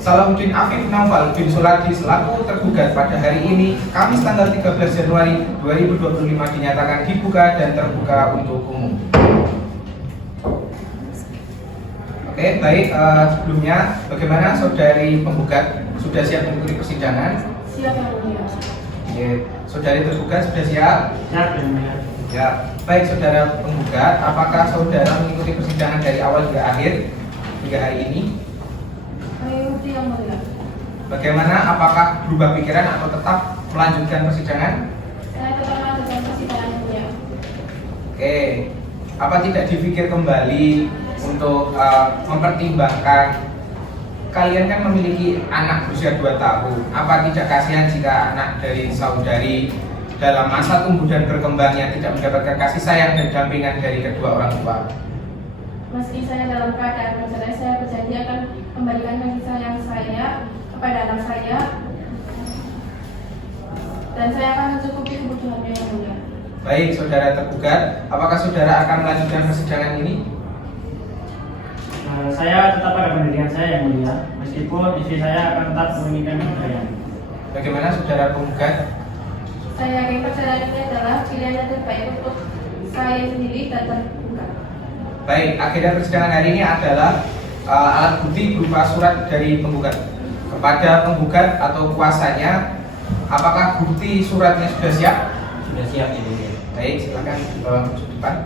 Salahuddin Afif Naufal bin Sulardi selaku tergugat pada hari ini Kamis tanggal 13 Januari 2025 dinyatakan dibuka dan terbuka untuk umum. Oke, baik, sebelumnya bagaimana saudari penggugat sudah siap mengikuti persidangan? Siap yang mulia. Oke, saudari tergugat sudah siap? Siap, yang mulia. Ya, baik saudara penggugat, apakah saudara mengikuti persidangan dari awal hingga akhir hingga hari ini? Mengikuti yang mulia. Bagaimana, apakah berubah pikiran atau tetap melanjutkan persidangan? Saya tetap melanjutkan persidangan yang mulia. Oke, apa tidak dipikir kembali untuk mempertimbangkan kalian kan memiliki anak berusia 2 tahun. Apa tidak kasihan jika anak dari saudari dalam masa tumbuh dan berkembangnya tidak mendapatkan kasih sayang dan dampingan dari kedua orang tua? Meski saya dalam keadaan bercerai, saya berjanji akan kembalikan kasih sayang saya kepada anak saya dan saya akan mencukupi kebutuhannya yang mulia. Baik, saudara tergugat, apakah saudara akan melanjutkan persidangan ini? Saya tetap pada pendirian saya yang mulia, meskipun istri saya akan tetap menginginkan perceraian. Bagaimana saudara penggugat? Saya yakin perceraian ini adalah pilihan yang terbaik untuk saya sendiri dan tergugat. Baik, agenda persidangan hari ini adalah alat bukti berupa surat dari penggugat kepada penggugat atau kuasanya. Apakah bukti suratnya sudah siap? Sudah siap, yang mulia. Baik, silakan dibawa ke depan.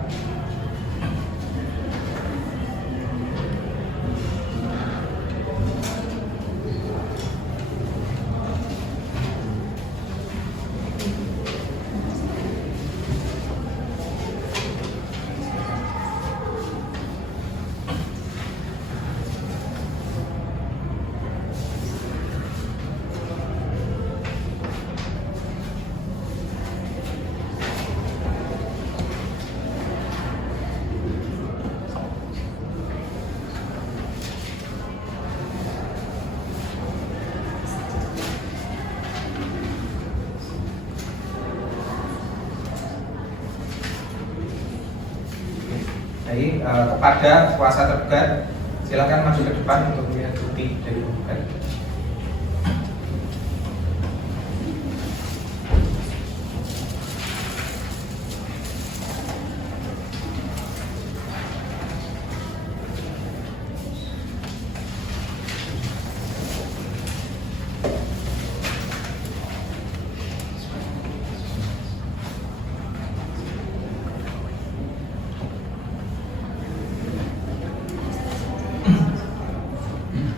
Baik, kepada kuasa tergugat, silakan maju ke depan untuk melihat bukti dari penggugat.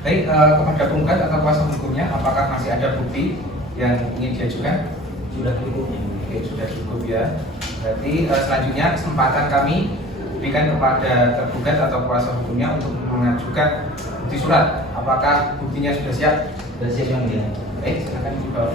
Baik, kepada penggugat atau kuasa hukumnya, apakah masih ada bukti yang ingin diajukan? Sudah cukup, yang mulia. Oke, sudah cukup ya. Berarti selanjutnya kesempatan kami berikan kepada tergugat atau kuasa hukumnya untuk mengajukan bukti surat. Apakah buktinya sudah siap? Sudah siap, yang mulia. Baik, silakan dibawa.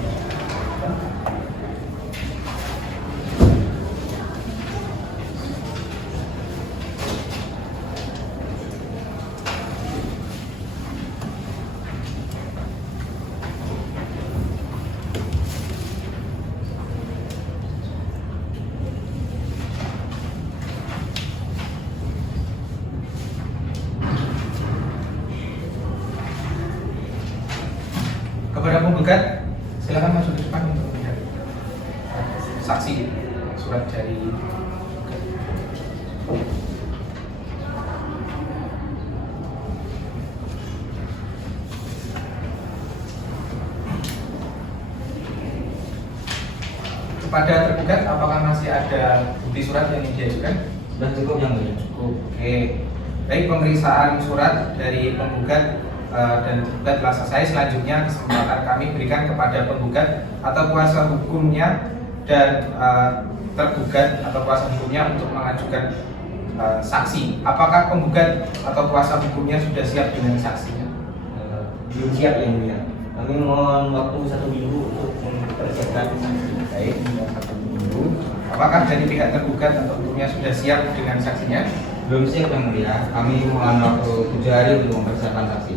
penggugat, silakan masuk ke depan untuk melihat saksi surat dari kepada tergugat. Apakah masih ada bukti surat yang diajukan? Sudah cukup yang mulia. Cukup. Oke. Baik, pemeriksaan surat dari penggugat dan tergugat telah selesai. Selanjutnya kesempatan kami berikan kepada penggugat atau kuasa hukumnya dan tergugat atau kuasa hukumnya untuk mengajukan saksi. Apakah penggugat atau kuasa hukumnya sudah siap dengan saksinya? Belum siap yang mulia. Kami mohon waktu 1 minggu untuk mempersiapkan saksi. Baik, 1 minggu. Apakah dari pihak tergugat atau hukumnya sudah siap dengan saksinya? Belum siap yang mulia. Kami mohon waktu 7 hari untuk mempersiapkan saksi.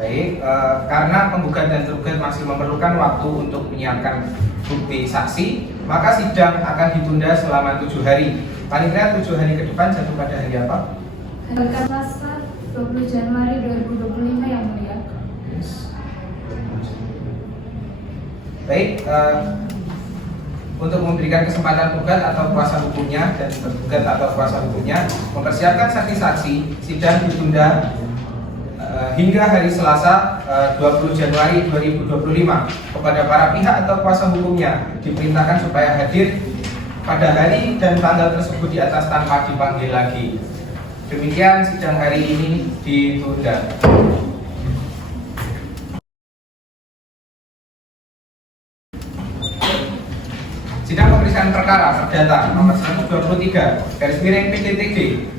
Baik, karena penggugat dan tergugat masih memerlukan waktu untuk menyiapkan bukti saksi, maka sidang akan ditunda selama 7 hari. Paling tidak 7 hari ke depan jatuh pada hari apa? Hari Selasa 20 Januari 2025 yang mulia. Baik, untuk memberikan kesempatan penggugat atau kuasa hukumnya dan tergugat atau kuasa hukumnya mempersiapkan saksi-saksi, sidang ditunda hingga hari Selasa 20 Januari 2025. Kepada para pihak atau kuasa hukumnya diperintahkan supaya hadir pada hari dan tanggal tersebut di atas tanpa dipanggil lagi. Demikian sidang hari ini ditunda. Sidang pemeriksaan perkara perdata nomor 123 garis miring PTTG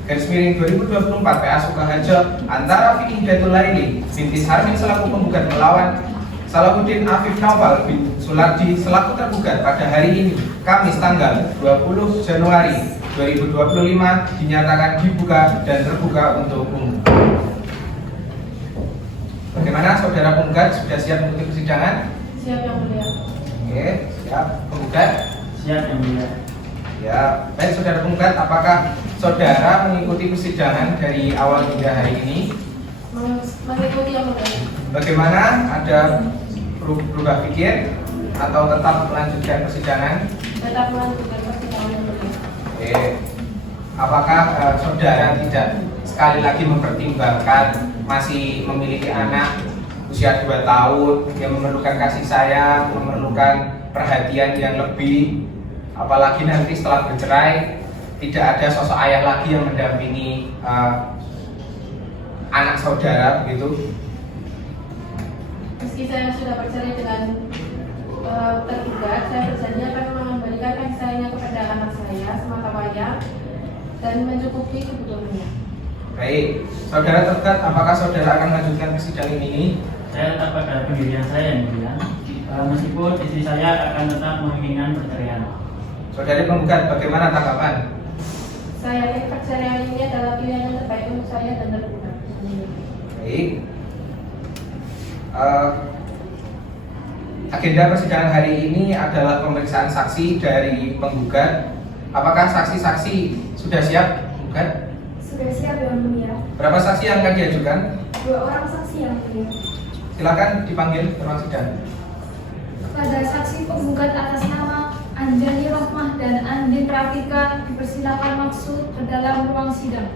garis miring 2024 PA Sukoharjo antara Vicky Hidayatul Laili binti Harmin selaku penggugat melawan Salahuddin Afif Naufal bin Sulardi selaku tergugat pada hari ini Kamis tanggal 20 Januari 2025 dinyatakan dibuka dan terbuka untuk umum. Bagaimana saudara penggugat, sudah siap mengikuti persidangan? Siap yang mulia. Oke, siap. Penggugat? Siap yang mulia. Ya, baik saudara penggugat, apakah saudara mengikuti persidangan dari awal hingga hari ini? Mengikuti yang mulia. Bagaimana, ada berubah pikir atau tetap melanjutkan persidangan? Tetap melanjutkan persidangan yang mulia. Oke, apakah saudara tidak sekali lagi mempertimbangkan masih memiliki anak usia 2 tahun yang memerlukan kasih sayang, memerlukan perhatian yang lebih, apalagi nanti setelah bercerai tidak ada sosok ayah lagi yang mendampingi anak saudara begitu? Meski saya sudah bercerai dengan tergugat, saya berjanji akan mengembalikan kasih sayangnya kepada anak saya semata wayang dan mencukupi kebutuhannya. Baik, saudara tergugat, apakah saudara akan melanjutkan persidangan ini? Saya tetap pada pendirian saya yang mulia. Meskipun istri saya akan tetap menginginkan perceraian. Saudari penggugat, bagaimana tanggapan? Saya yakin perceraian ini adalah pilihan yang terbaik untuk saya dan tergugat. Baik. Agenda persidangan hari ini adalah pemeriksaan saksi dari penggugat. Apakah saksi-saksi sudah siap? Penggugat? Sudah siap yang mulia. Berapa saksi yang akan diajukan? 2 orang saksi yang mulia. Silakan dipanggil ke ruang sidang. Pada saksi penggugat atas nama Anjani Rohmah dan Andin Rafika dipersilakan masuk ke dalam ruang sidang.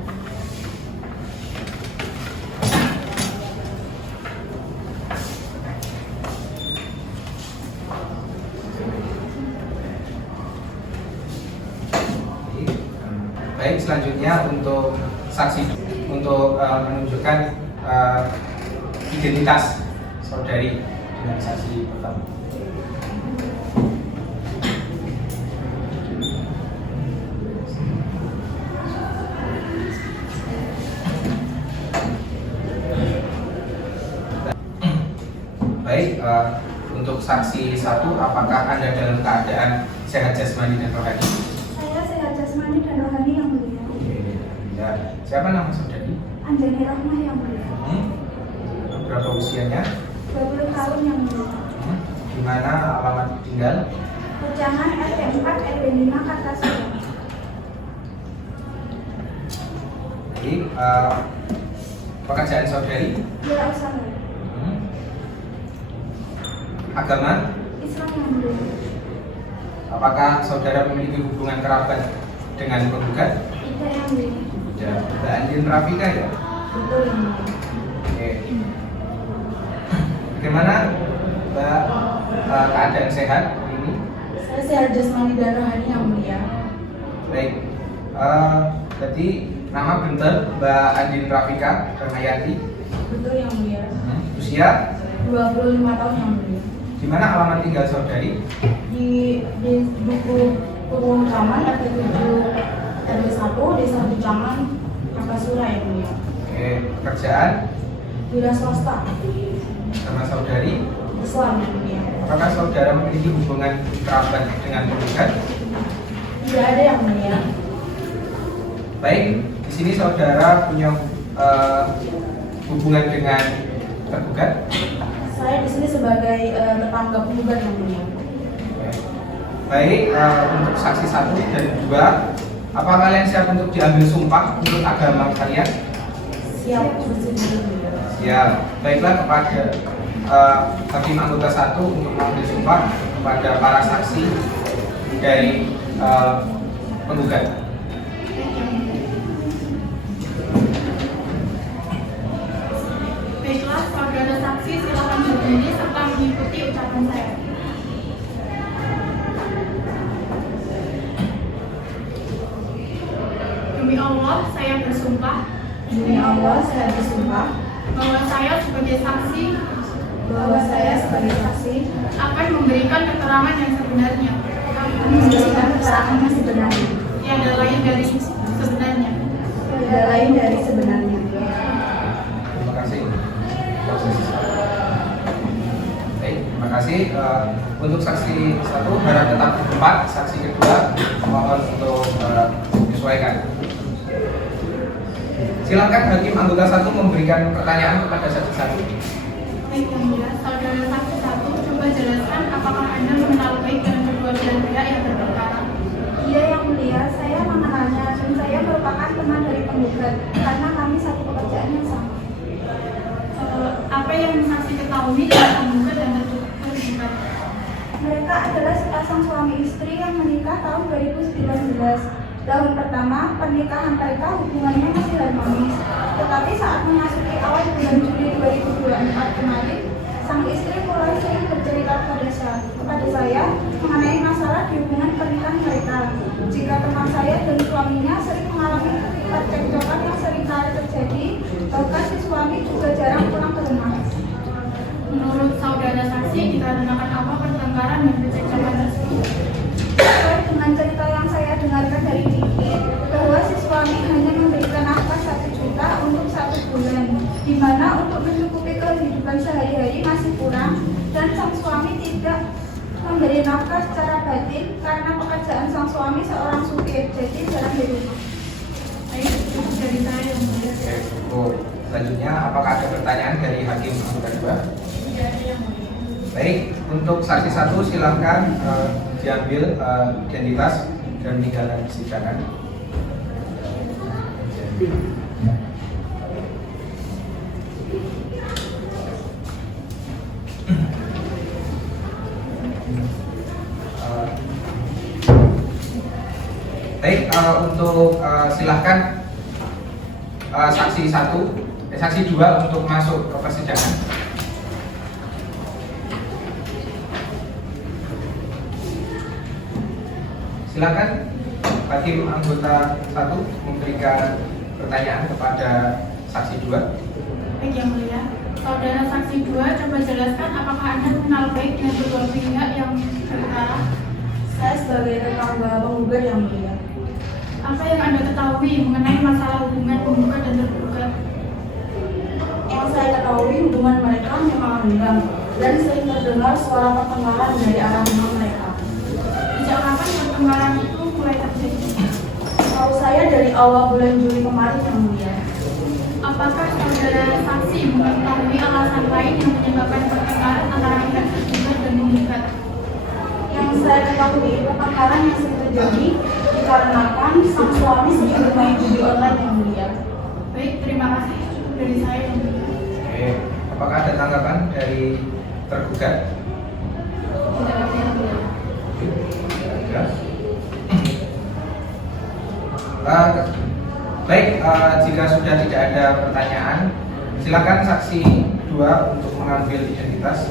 Baik, selanjutnya untuk saksi untuk menunjukkan identitas saudari dengan saksi pertama. Baik, untuk saksi 1, apakah Anda dalam keadaan sehat jasmani dan rohani? Saya sehat jasmani dan rohani yang mulia. Ya. Siapa nama saudari? Anjani Rohmah yang mulia. Berapa usianya? 20 tahun yang mulia. Di mana alamat tinggal? Pejangan RT 4 RW 5 Kartasura. Baik, pekerjaan saudari? Wira usaha. Agama? Islam yang mulia. Apakah saudara memiliki hubungan kerabat dengan penggugat? Tidak yang mulia. Ya, Mbak Andin Rafika ya? Betul yang mulia. Oke. Bagaimana Mbak keadaan sehat ini? Saya sehat jasmani dan rohani yang mulia. Baik. Jadi nama benar Mbak Andin Rafika Rahmayati. Betul yang mulia. Usia? 25 tahun yang mulia. Di mana alamat tinggal saudari? Di buku Caman RT 7 RW 1 Desa Bucangan Angkasura yang mulia. Oke. Pekerjaan? Wira swasta. Sama saudari? Islam yang mulia. Apakah saudara memiliki hubungan kerabat dengan penggugat? Tidak ada yang mulia. Baik, di sini saudara punya hubungan dengan tergugat. Saya di sini sebagai tetangga penggugat yang mulia. Baik, untuk saksi 1 dan 2, apa kalian siap untuk diambil sumpah untuk agama kalian? Siap bersedia. Siap. Baiklah kepada hakim anggota 1 untuk mengambil sumpah kepada para saksi dari penggugat. Baiklah, saudara saksi silakan berdiri serta mengikuti ucapan saya. Demi Allah, saya bersumpah Demi Allah, saya bersumpah bahwa saya sebagai saksi akan memberikan keterangan yang sebenarnya, memberikan keterangan yang sebenarnya, tiada lain dari sebenarnya. tidak lain dari sebenarnya. Terima kasih. Baik, terima kasih. Untuk saksi 1 harap tetap di tempat. Saksi kedua mohon untuk menyesuaikan. Silakan hakim anggota 1 memberikan pertanyaan kepada saksi 1. Baik yang mulia, saudara saksi 1, coba jelaskan apakah Anda mengenal baik dengan kedua belah pihak yang berperkara? Iya yang mulia, saya mengenalnya dan saya merupakan teman dari penggugat karena kami satu pekerjaan yang sama. Apa yang saksi ketahui tentang penggugat dan tergugat? Mereka adalah sepasang suami istri yang menikah tahun 2019. Tahun pertama pernikahan mereka hubungannya masih harmonis, tetapi saat memasuki awal bulan Juli 2024 kemarin, sang istri mulai sering bercerita kepada saya mengenai masalah di hubungan pernikahan mereka. Jika teman saya dan suaminya sering mengalami percekcokan yang sering kali terjadi, bahkan si suami juga jarang pulang ke rumah. Menurut saudara saksi, dikarenakan apa pertengkaran dan percekcokan tersebut? Sesuai dengan cerita yang saya dengarkan dari Diki, bahwa si suami hanya memberikan nafkah 1 juta untuk 1 bulan, di mana untuk mencukupi kehidupan sehari-hari masih kurang, dan sang suami tidak memberi nafkah secara batin karena pekerjaan sang suami seorang supir, jadi jarang di rumah. Baik, itu dari saya yang mulia. Oke, cukup. Selanjutnya, apakah ada pertanyaan dari hakim anggota 2? Tidak ada yang mulia. Baik, untuk saksi 1 silakan diambil identitas dan meninggalkan persidangan. Baik, untuk silahkan saksi 2 untuk masuk ke persidangan. Silakan hakim anggota 1 memberikan pertanyaan kepada saksi 2. Baik yang mulia, saudara saksi 2, coba jelaskan apakah Anda mengenal baik dengan kedua pihak yang berperkara? Saya sebagai tetangga penggugat yang mulia. Apa yang Anda ketahui mengenai masalah hubungan penggugat dan tergugat? Yang saya ketahui hubungan mereka memang renggang dan sering terdengar suara pertengkaran dari arah rumah mereka. Sejak kapan pertengkaran itu mulai terjadi? Tahu saya dari awal bulan Juli kemarin yang mulia. Apakah saudara saksi mengetahui alasan lain yang menyebabkan pertengkaran antara pihak tergugat dan penggugat? Yang saya ketahui pertengkaran yang sering terjadi dikarenakan sang suami sering bermain judi online yang mulia. Baik, terima kasih. Cukup dari saya yang mulia. Oke, apakah ada tanggapan dari tergugat? Baik, jika sudah tidak ada pertanyaan, silakan saksi 2 untuk mengambil identitas.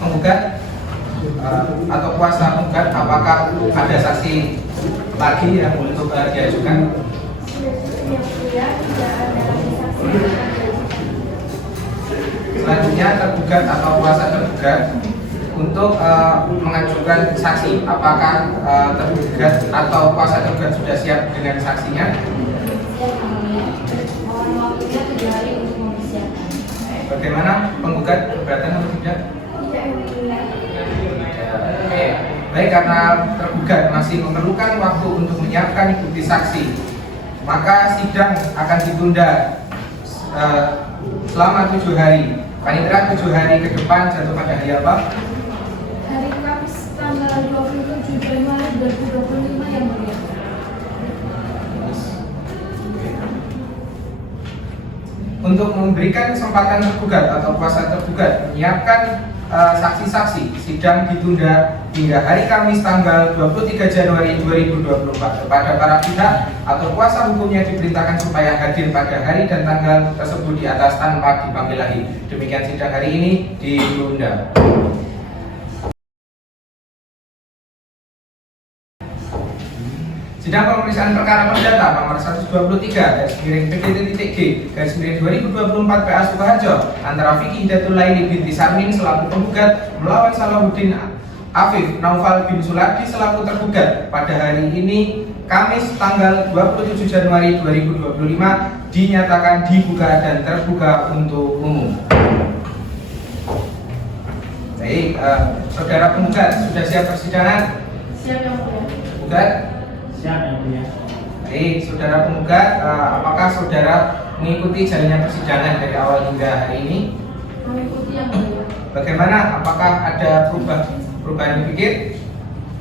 Penggugat atau kuasa penggugat, apakah ada saksi lagi yang untuk diajukan? Selanjutnya tergugat atau kuasa tergugat untuk mengajukan saksi, apakah tergugat atau kuasa tergugat sudah siap dengan saksinya? Mohon waktunya 7 hari untuk mempersiapkan. Bagaimana penggugat keberatan atau tidak? Baik, karena tergugat masih memerlukan waktu untuk menyiapkan bukti saksi, maka sidang akan ditunda selama 7 hari. Panitera 7 hari ke depan jatuh pada hari apa? Hari Kamis tanggal 27 Januari 2025 yang mulia. Untuk memberikan kesempatan tergugat atau kuasa tergugat menyiapkan saksi-saksi, sidang ditunda hingga hari Kamis tanggal 23 Januari 2024. Kepada para pihak atau kuasa hukumnya diperintahkan supaya hadir pada hari dan tanggal tersebut di atas tanpa dipanggil lagi. Demikian sidang hari ini ditunda. Sidang pemeriksaan perkara perdata nomor 123/PDT.G/2024 PA Sukoharjo antara Vicky Hidayatul Laili binti Sarmin selaku penggugat melawan Salahuddin Afif Naufal bin Suladi selaku tergugat pada hari ini Kamis tanggal 27 Januari 2025 dinyatakan dibuka dan terbuka untuk umum. Baik, saudara penggugat sudah siap persidangan? Siap yang mulia. Penggugat? Siap yang mulia. Baik, saudara penggugat, apakah saudara mengikuti jalannya persidangan dari awal hingga hari ini? Mengikuti yang mulia. Bagaimana? Apakah ada perubahan pikir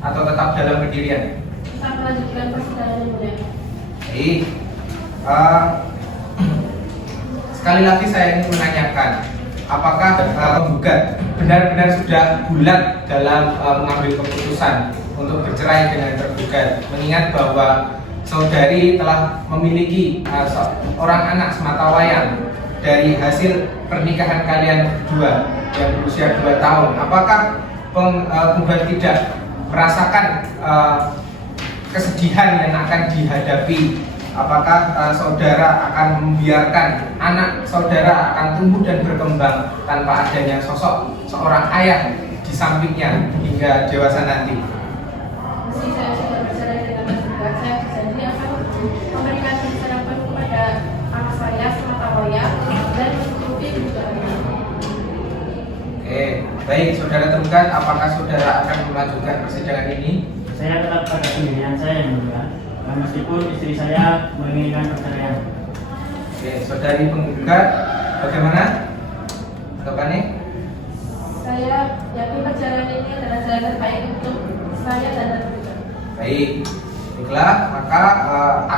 atau tetap dalam pendirian? Kita melanjutkan persidangan yang mulia. Baik, sekali lagi saya ingin menanyakan, apakah penggugat benar-benar sudah bulat dalam mengambil keputusan untuk bercerai dengan tergugat, mengingat bahwa saudari telah memiliki seorang anak sematawayang dari hasil pernikahan kalian berdua yang berusia 2 tahun. Apakah penggugat tidak merasakan kesedihan yang akan dihadapi? Apakah saudara akan membiarkan anak saudara akan tumbuh dan berkembang tanpa adanya sosok seorang ayah di sampingnya hingga dewasa nanti? Meski saya sudah bercerai dengan tergugat, saya berjanji akan memberikan perhatian penuh kepada anak saya sematawayang dan menutupi kebutuhannya. Oke, baik, saudara tergugat, apakah saudara akan melanjutkan persidangan ini? Saya tetap pada pendirian saya yang mulia. Meskipun istri saya menginginkan perceraian. Oke, saudari penggugat, bagaimana tanggapannya? Saya yakin perjalanan ini adalah jalan terbaik untuk saya dan tergugat. Baik, baiklah, maka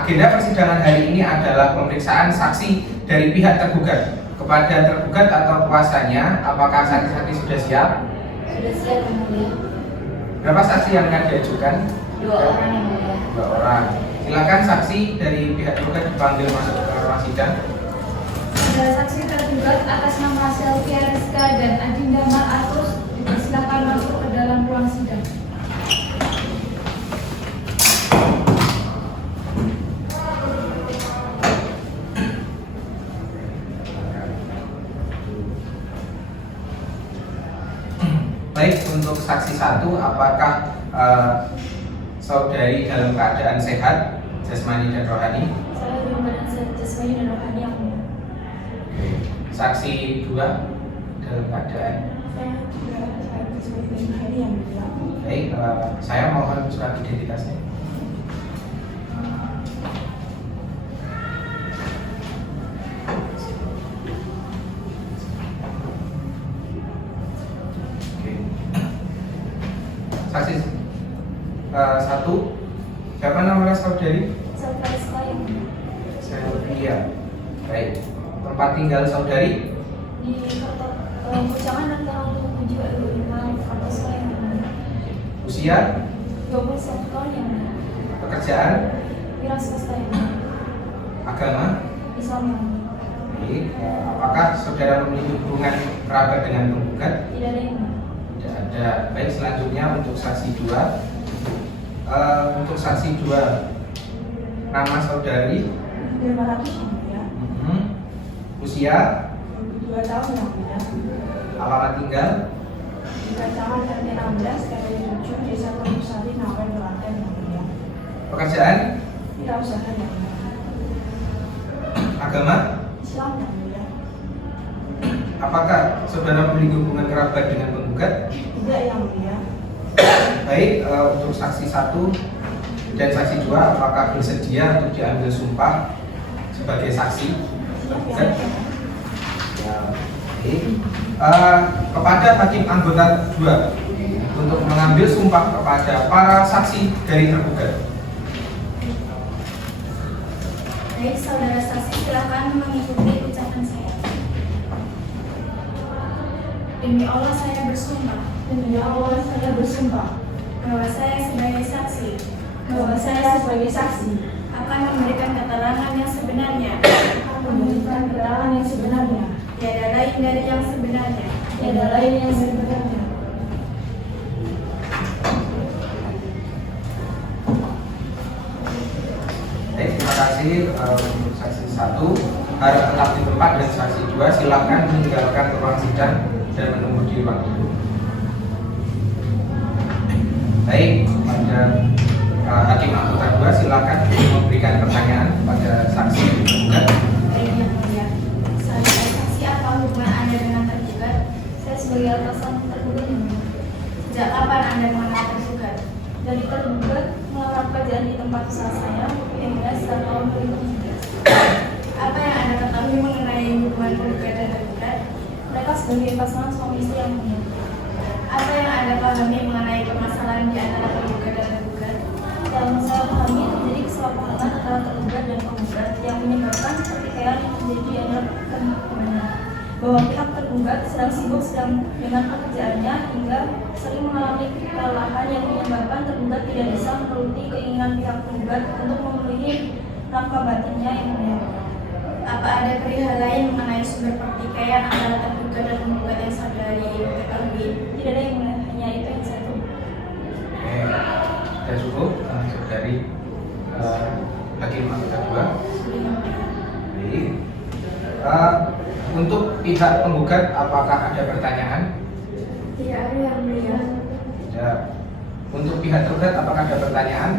agenda persidangan hari ini adalah pemeriksaan saksi dari pihak tergugat. Kepada tergugat atau kuasanya, apakah saksi-saksi sudah siap? Sudah siap yang mulia. Berapa saksi yang akan diajukan? 2 orang yang mulia. 2 orang. Silakan saksi dari pihak tergugat dipanggil masuk ke ruang sidang. Ada saksi tergugat atas nama Selvia Rizka dan Adinda Ma'atus dipersilakan masuk ke dalam ruang sidang. Baik, untuk saksi 1, apakah saudari dalam keadaan sehat, jasmani dan rohani? Saya dalam keadaan sehat jasmani dan rohani yang mulia. Saksi 2 dalam keadaan. Saya juga sehat jasmani dan rohani yang mulia. Baik, saya mohon surat identitasnya. Saksi 1 mulia. Baik, tempat tinggal saudari? Di Pujangan dan Terang 725 Kartosoel yang mulia. Usia? 21 tahun yang mulia. Pekerjaan? Wira swasta yang mulia. Agama? Islam yang mulia. Baik, apakah saudara memiliki hubungan kerabat dengan penggugat? Tidak ada yang mulia. Tidak ada. Baik, selanjutnya untuk saksi 2. Untuk saksi 2, nama saudari? Firman Ratus yang mulia. Usia? 2 tahun yang mulia. Alamat tinggal? Di Kecamatan RT 16 RW 7 Desa Kebusari Nawen Klaten yang mulia. Pekerjaan? Wira usaha yang mulia. Agama? Islam yang mulia. Apakah saudara memiliki hubungan kerabat dengan penggugat? Tidak yang mulia. Baik, untuk saksi 1 dan saksi 2, apakah bersedia untuk diambil sumpah sebagai saksi penggugat? Ya, baik. Kepada hakim anggota 2 untuk mengambil sumpah kepada para saksi dari tergugat. Baik, saudara saksi, silakan mengikuti ucapan saya. Demi Allah saya bersumpah. Demi Allah saya bersumpah Bahwa saya sebagai saksi bahwa saya sebagai saksi akan memberikan keterangan yang sebenarnya, akan memberikan keterangan yang sebenarnya, tiada lain dari yang sebenarnya, tiada lain yang sebenarnya. Baik, terima kasih untuk saksi 1 harap tetap di tempat, dan saksi 2 silakan meninggalkan ruang sidang dan menunggu di ruang itu. Baik, pada hakim anggota 2 silakan memberikan pertanyaan kepada saksi tergugat. baik yang mulia. Saudara saksi, apa hubungan Anda dengan tergugat? Saya sebagai atasan tergugat yang mulia. Sejak kapan Anda mengenal tergugat? Dari tergugat melamar pekerjaan di tempat usaha saya hingga sejak tahun 2017. Apa yang Anda ketahui mengenai hubungan tergugat dan tergugat? Mereka sebagai pasangan suami istri yang mulia. Apa yang Anda pahami mengenai permasalahan di antara tergugat dan tergugat? Yang saya pahami terjadi kesalahpahaman antara tergugat dan penggugat yang menyebabkan pertikaian yang terjadi di antara keduanya. Bahwa pihak tergugat sedang sibuk dengan pekerjaannya hingga sering mengalami kelelahan yang menyebabkan tergugat tidak bisa menuruti keinginan pihak tergugat untuk memenuhi nafkah batinnya yang mulia. Apa ada perihal lain mengenai sumber pertikaian antara tergugat dan penggugat yang saudari ketahui? Tidak ada yang mulia, hanya itu yang saya tahu. Sudah cukup dari hakim anggota 2. Baik. Untuk pihak penggugat, apakah ada pertanyaan? Tidak ada yang mulia. Tidak. Untuk pihak tergugat, apakah ada pertanyaan?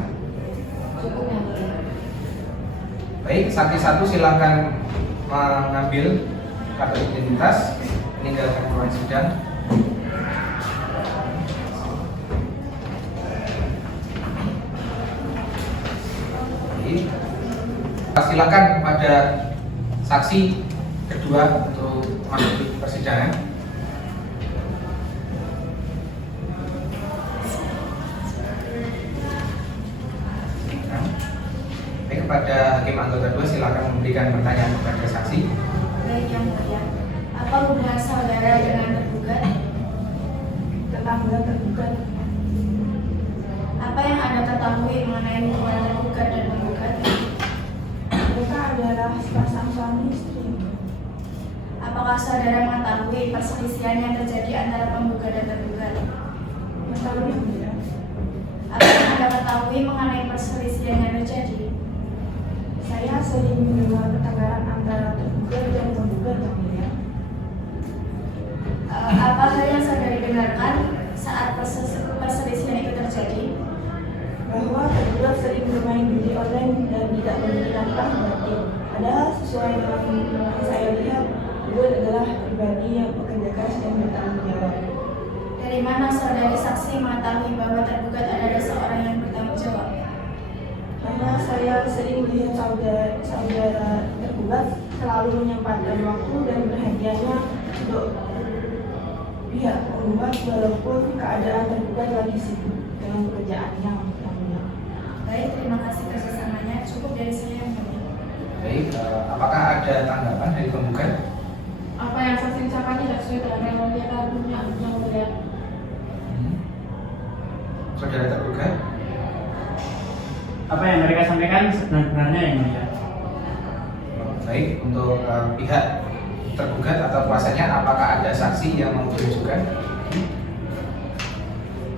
Cukup yang mulia. Baik, saksi 1 silakan mengambil kartu identitas, meninggalkan ruang sidang. Baik. Silakan kepada saksi kedua untuk masuk di persidangan. Baik, kepada hakim anggota 2 silakan memberikan pertanyaan kepada saksi. Baik yang mulia. Apa hubungan saudara dengan tergugat? Tetangga tergugat. Apa yang Anda ketahui mengenai hubungan tergugat dan penggugat? Mereka adalah sepasang suami istri. Apakah saudara mengetahui perselisihan yang terjadi antara penggugat dan tergugat? Mengetahui yang mulia. Apa yang Anda ketahui mengenai perselisihan yang terjadi? Saya sering mendengar pertengkaran antara tergugat dan penggugat yang mulia. Apa hal yang saudari dengarkan saat perselisihan itu terjadi? Bahwa tergugat sering bermain judi online dan tidak memberi nafkah batin. Padahal sesuai dengan yang saya lihat, tergugat adalah pribadi yang bekerja keras dan bertanggung jawab. Dari mana saudari saksi mengetahui bahwa tergugat adalah seorang yang bertanggung jawab? Karena saya sering melihat saudara tergugat selalu menyempatkan waktu dan perhatiannya untuk pihak penggugat walaupun keadaan tergugat lagi sibuk dengan pekerjaannya yang mulia. Baik, terima kasih kerjasamanya. Cukup dari saya yang mulia. Baik, apakah ada tanggapan dari penggugat? Apa yang saksi ucapkan tidak sesuai dengan yang menyatakannya yang mulia. Saudara tergugat? Apa yang mereka sampaikan sebenarnya yang mulia. Baik, untuk pihak tergugat atau kuasanya, apakah ada saksi yang mau diajukan?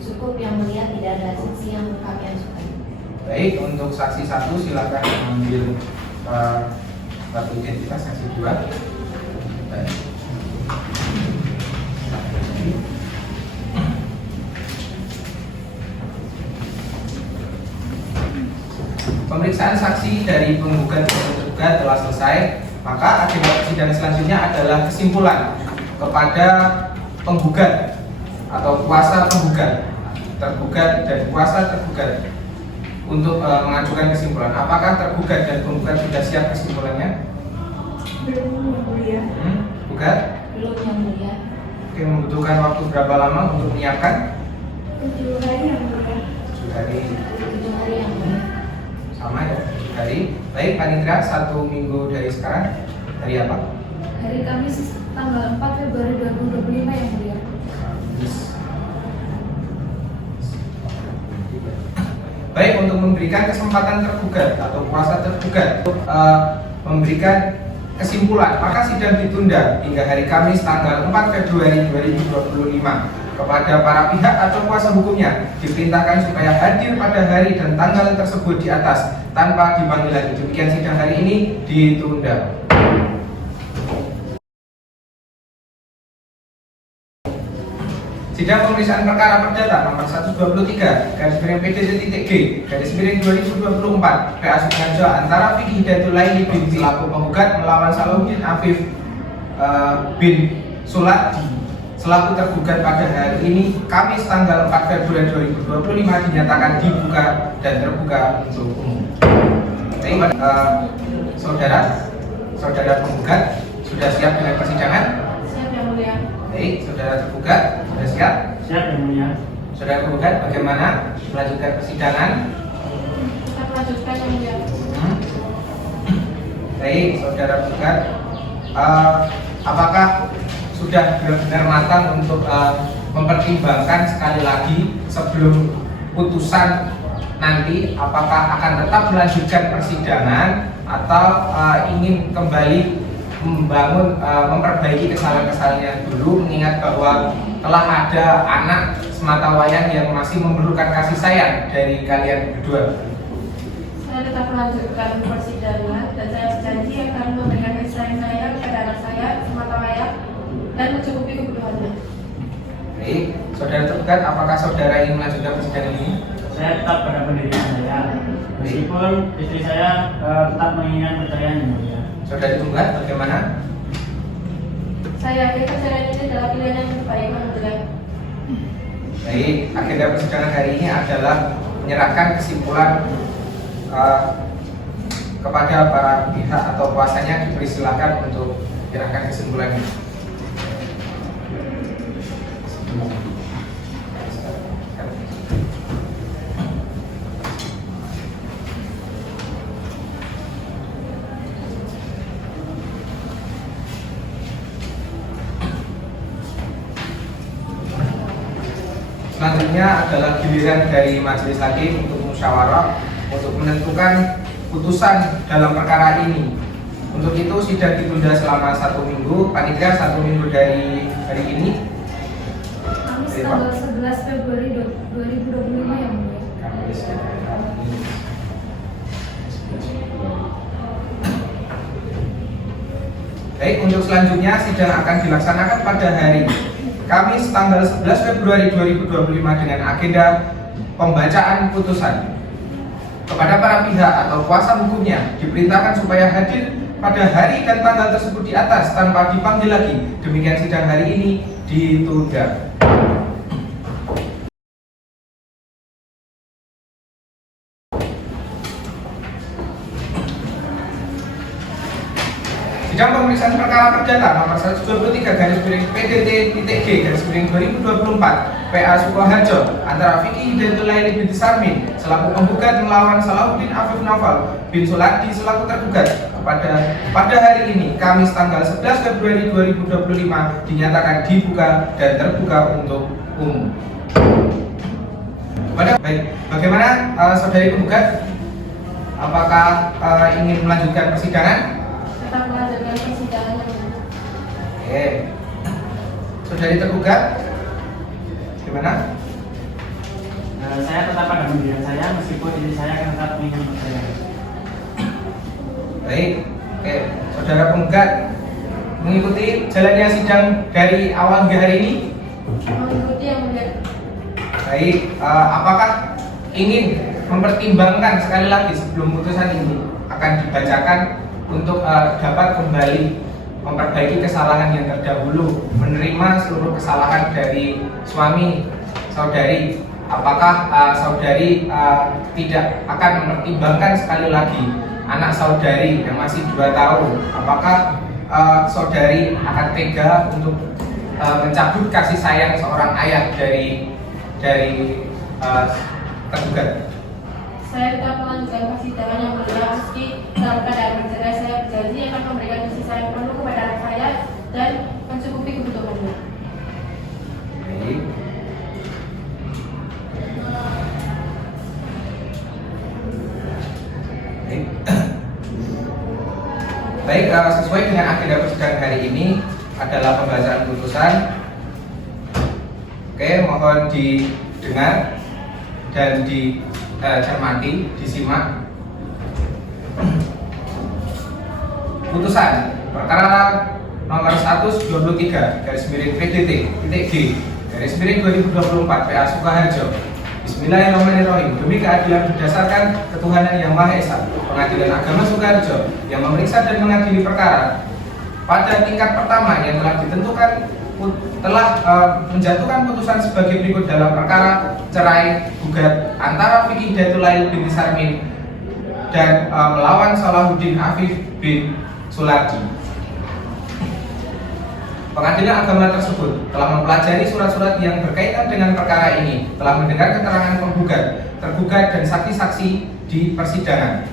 Cukup yang mulia, tidak ada saksi yang kami ajukan. Baik, untuk saksi 1 silakan mengambil batu identitas. Saksi 2. Baik. Pemeriksaan saksi dari penggugat dan tergugat telah selesai, maka agenda persidangan selanjutnya adalah kesimpulan kepada penggugat atau kuasa penggugat, tergugat dan kuasa tergugat untuk mengajukan kesimpulan. Apakah tergugat dan penggugat sudah siap kesimpulannya? Belum, yang mulia. Gugat? Belum yang mulia. Oke, membutuhkan waktu berapa lama untuk menyiapkan? 7 hari yang mulia. 7 hari. 7 hari yang mulia. Sama ya, 7 hari. Baik, Panitra, 1 minggu dari sekarang. Hari apa? Hari Kamis tanggal 4 Februari 2025 yang mulia. Baik, untuk memberikan kesempatan tergugat atau kuasa tergugat untuk memberikan kesimpulan, maka sidang ditunda hingga hari Kamis tanggal 4 Februari 2025. Kepada para pihak atau kuasa hukumnya diperintahkan supaya hadir pada hari dan tanggal tersebut di atas tanpa dipanggil lagi. Demikian sidang hari ini ditunda. Sidang pemeriksaan perkara perdata nomor 123 garis miring PD.G garis miring 2024 PA Sukoharjo antara Vicky Hidayatul Laili binti selaku penggugat melawan Salahuddin Afif bin Suladi selaku tergugat pada hari ini Kamis tanggal 4 Februari 2025 dinyatakan dibuka dan terbuka untuk umum. Baik, saudara penggugat sudah siap dengan persidangan? Siap yang mulia. Baik, saudara tergugat sudah siap? Siap yang mulia. Saudara penggugat, bagaimana melanjutkan persidangan? Kita melanjutkan yang mulia. Baik, saudara penggugat, apakah sudah benar-benar matang untuk mempertimbangkan sekali lagi sebelum putusan nanti apakah akan tetap melanjutkan persidangan atau ingin kembali memperbaiki kesalahan-kesalahannya dulu, mengingat bahwa telah ada anak semata wayang yang masih memerlukan kasih sayang dari kalian berdua. Saya tetap melanjutkan persidangan dan saya berjanji akan memberikan kasih sayang saya kepada anak saya semata wayang dan mencukupi kebutuhannya. Baik, saudara tergugat, apakah saudara ingin melanjutkan persidangan ini? Saya tetap pada pendirian saya, meskipun istri saya tetap menginginkan perceraian yang mulia. Saudara tergugat, bagaimana? Saya yakin perceraian ini adalah pilihan yang terbaik yang mulia. Baik, agenda persidangan hari ini adalah menyerahkan kesimpulan kepada para pihak atau kuasanya, dipersilakan untuk menyerahkan kesimpulannya. Selanjutnya adalah giliran dari majelis hakim untuk musyawarah untuk menentukan putusan dalam perkara ini. Untuk itu sidang ditunda selama 1 minggu. Panitia 1 minggu dari hari ini. Kamis tanggal 11 Februari 2025 yang mulia. Baik, untuk selanjutnya sidang akan dilaksanakan pada hari Kamis tanggal 11 Februari 2025 dengan agenda pembacaan putusan. Kepada para pihak atau kuasa hukumnya diperintahkan supaya hadir pada hari dan tanggal tersebut di atas tanpa dipanggil lagi. Demikian sidang hari ini ditunda. Sidang pemeriksaan perkara perdata nomor 123 garis miring PD.G garis miring 2024 PA Sukoharjo antara Vicky Hidayatul Laili binti Sarmin selaku penggugat melawan Salahuddin Afif bin Suladi selaku tergugat. pada hari ini Kamis tanggal 11 Februari 2025 dinyatakan dibuka dan terbuka untuk umum. Baik, bagaimana saudari penggugat? Apakah ingin melanjutkan persidangan? Tetap melanjutkan persidangan. Oke. Saudari tergugat, gimana? Saya tetap pada pendirian saya meskipun diri saya akan tetap ingin percaya. Baik, oke. Saudara penggugat mengikuti jalannya sidang dari awal hingga hari ini? Mengikuti yang mulia. Baik, apakah ingin mempertimbangkan sekali lagi sebelum putusan ini akan dibacakan untuk dapat kembali memperbaiki kesalahan yang terdahulu, menerima seluruh kesalahan dari suami saudari? Apakah saudari tidak akan mempertimbangkan sekali lagi anak saudari yang masih 2 tahun? Apakah saudari akan tega untuk mencabut kasih sayang seorang ayah dari tergugat? Saya tetap melanjutkan persidangan yang mulia meski dalam keadaan bercerai. Saya berjanji akan memberikan kasih sayang penuh kepada anak saya dan mencukupi kebutuhannya. Baik. Baik, sesuai dengan agenda persidangan hari ini adalah pembacaan putusan. Oke, mohon didengar dan dicermati, disimak. Putusan perkara nomor 123 garis miring PDT titik G garis miring 2024 PA Sukoharjo. Bismillahirrahmanirrahim. Demi keadilan berdasarkan ketuhanan yang Maha Esa, Pengadilan Agama Sukoharjo yang memeriksa dan mengadili perkara pada tingkat pertama yang telah ditentukan telah menjatuhkan putusan sebagai berikut dalam perkara cerai gugat antara Vicky Datulail binti Sarmin dan melawan Salahuddin Afif bin Sulardi. Pengadilan agama tersebut telah mempelajari surat-surat yang berkaitan dengan perkara ini, telah mendengar keterangan penggugat, tergugat, dan saksi-saksi di persidangan.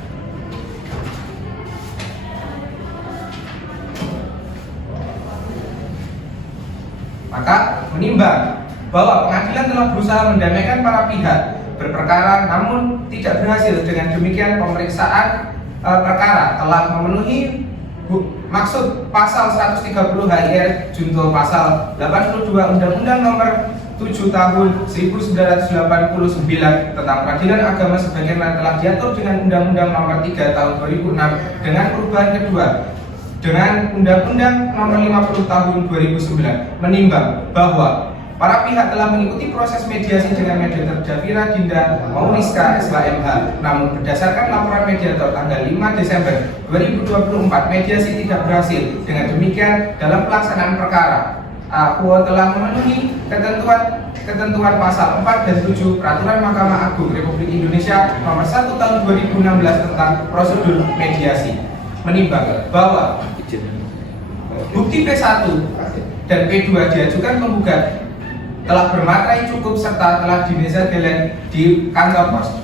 Maka menimbang bahwa pengadilan telah berusaha mendamaikan para pihak berperkara namun tidak berhasil. Dengan demikian pemeriksaan perkara telah memenuhi maksud pasal 130 HIR junto pasal 82 Undang-Undang Nomor 7 Tahun 1989 tentang Peradilan Agama sebagaimana telah diatur dengan Undang-Undang Nomor 3 Tahun 2006 dengan perubahan kedua dengan Undang-Undang Nomor 50 Tahun 2009, menimbang bahwa para pihak telah mengikuti proses mediasi dengan mediator Jafira Dinda Mauriska SHMH. Namun berdasarkan laporan mediator tanggal 5 Desember 2024, mediasi tidak berhasil. Dengan demikian, dalam pelaksanaan perkara, Aquo telah memenuhi ketentuan pasal 4 dan 7 Peraturan Mahkamah Agung Republik Indonesia Nomor 1 Tahun 2016 tentang prosedur mediasi. Menimbang bahwa bukti P1 dan P2 diajukan penggugat telah bermaterai cukup serta telah dinezadelan di kantor pos.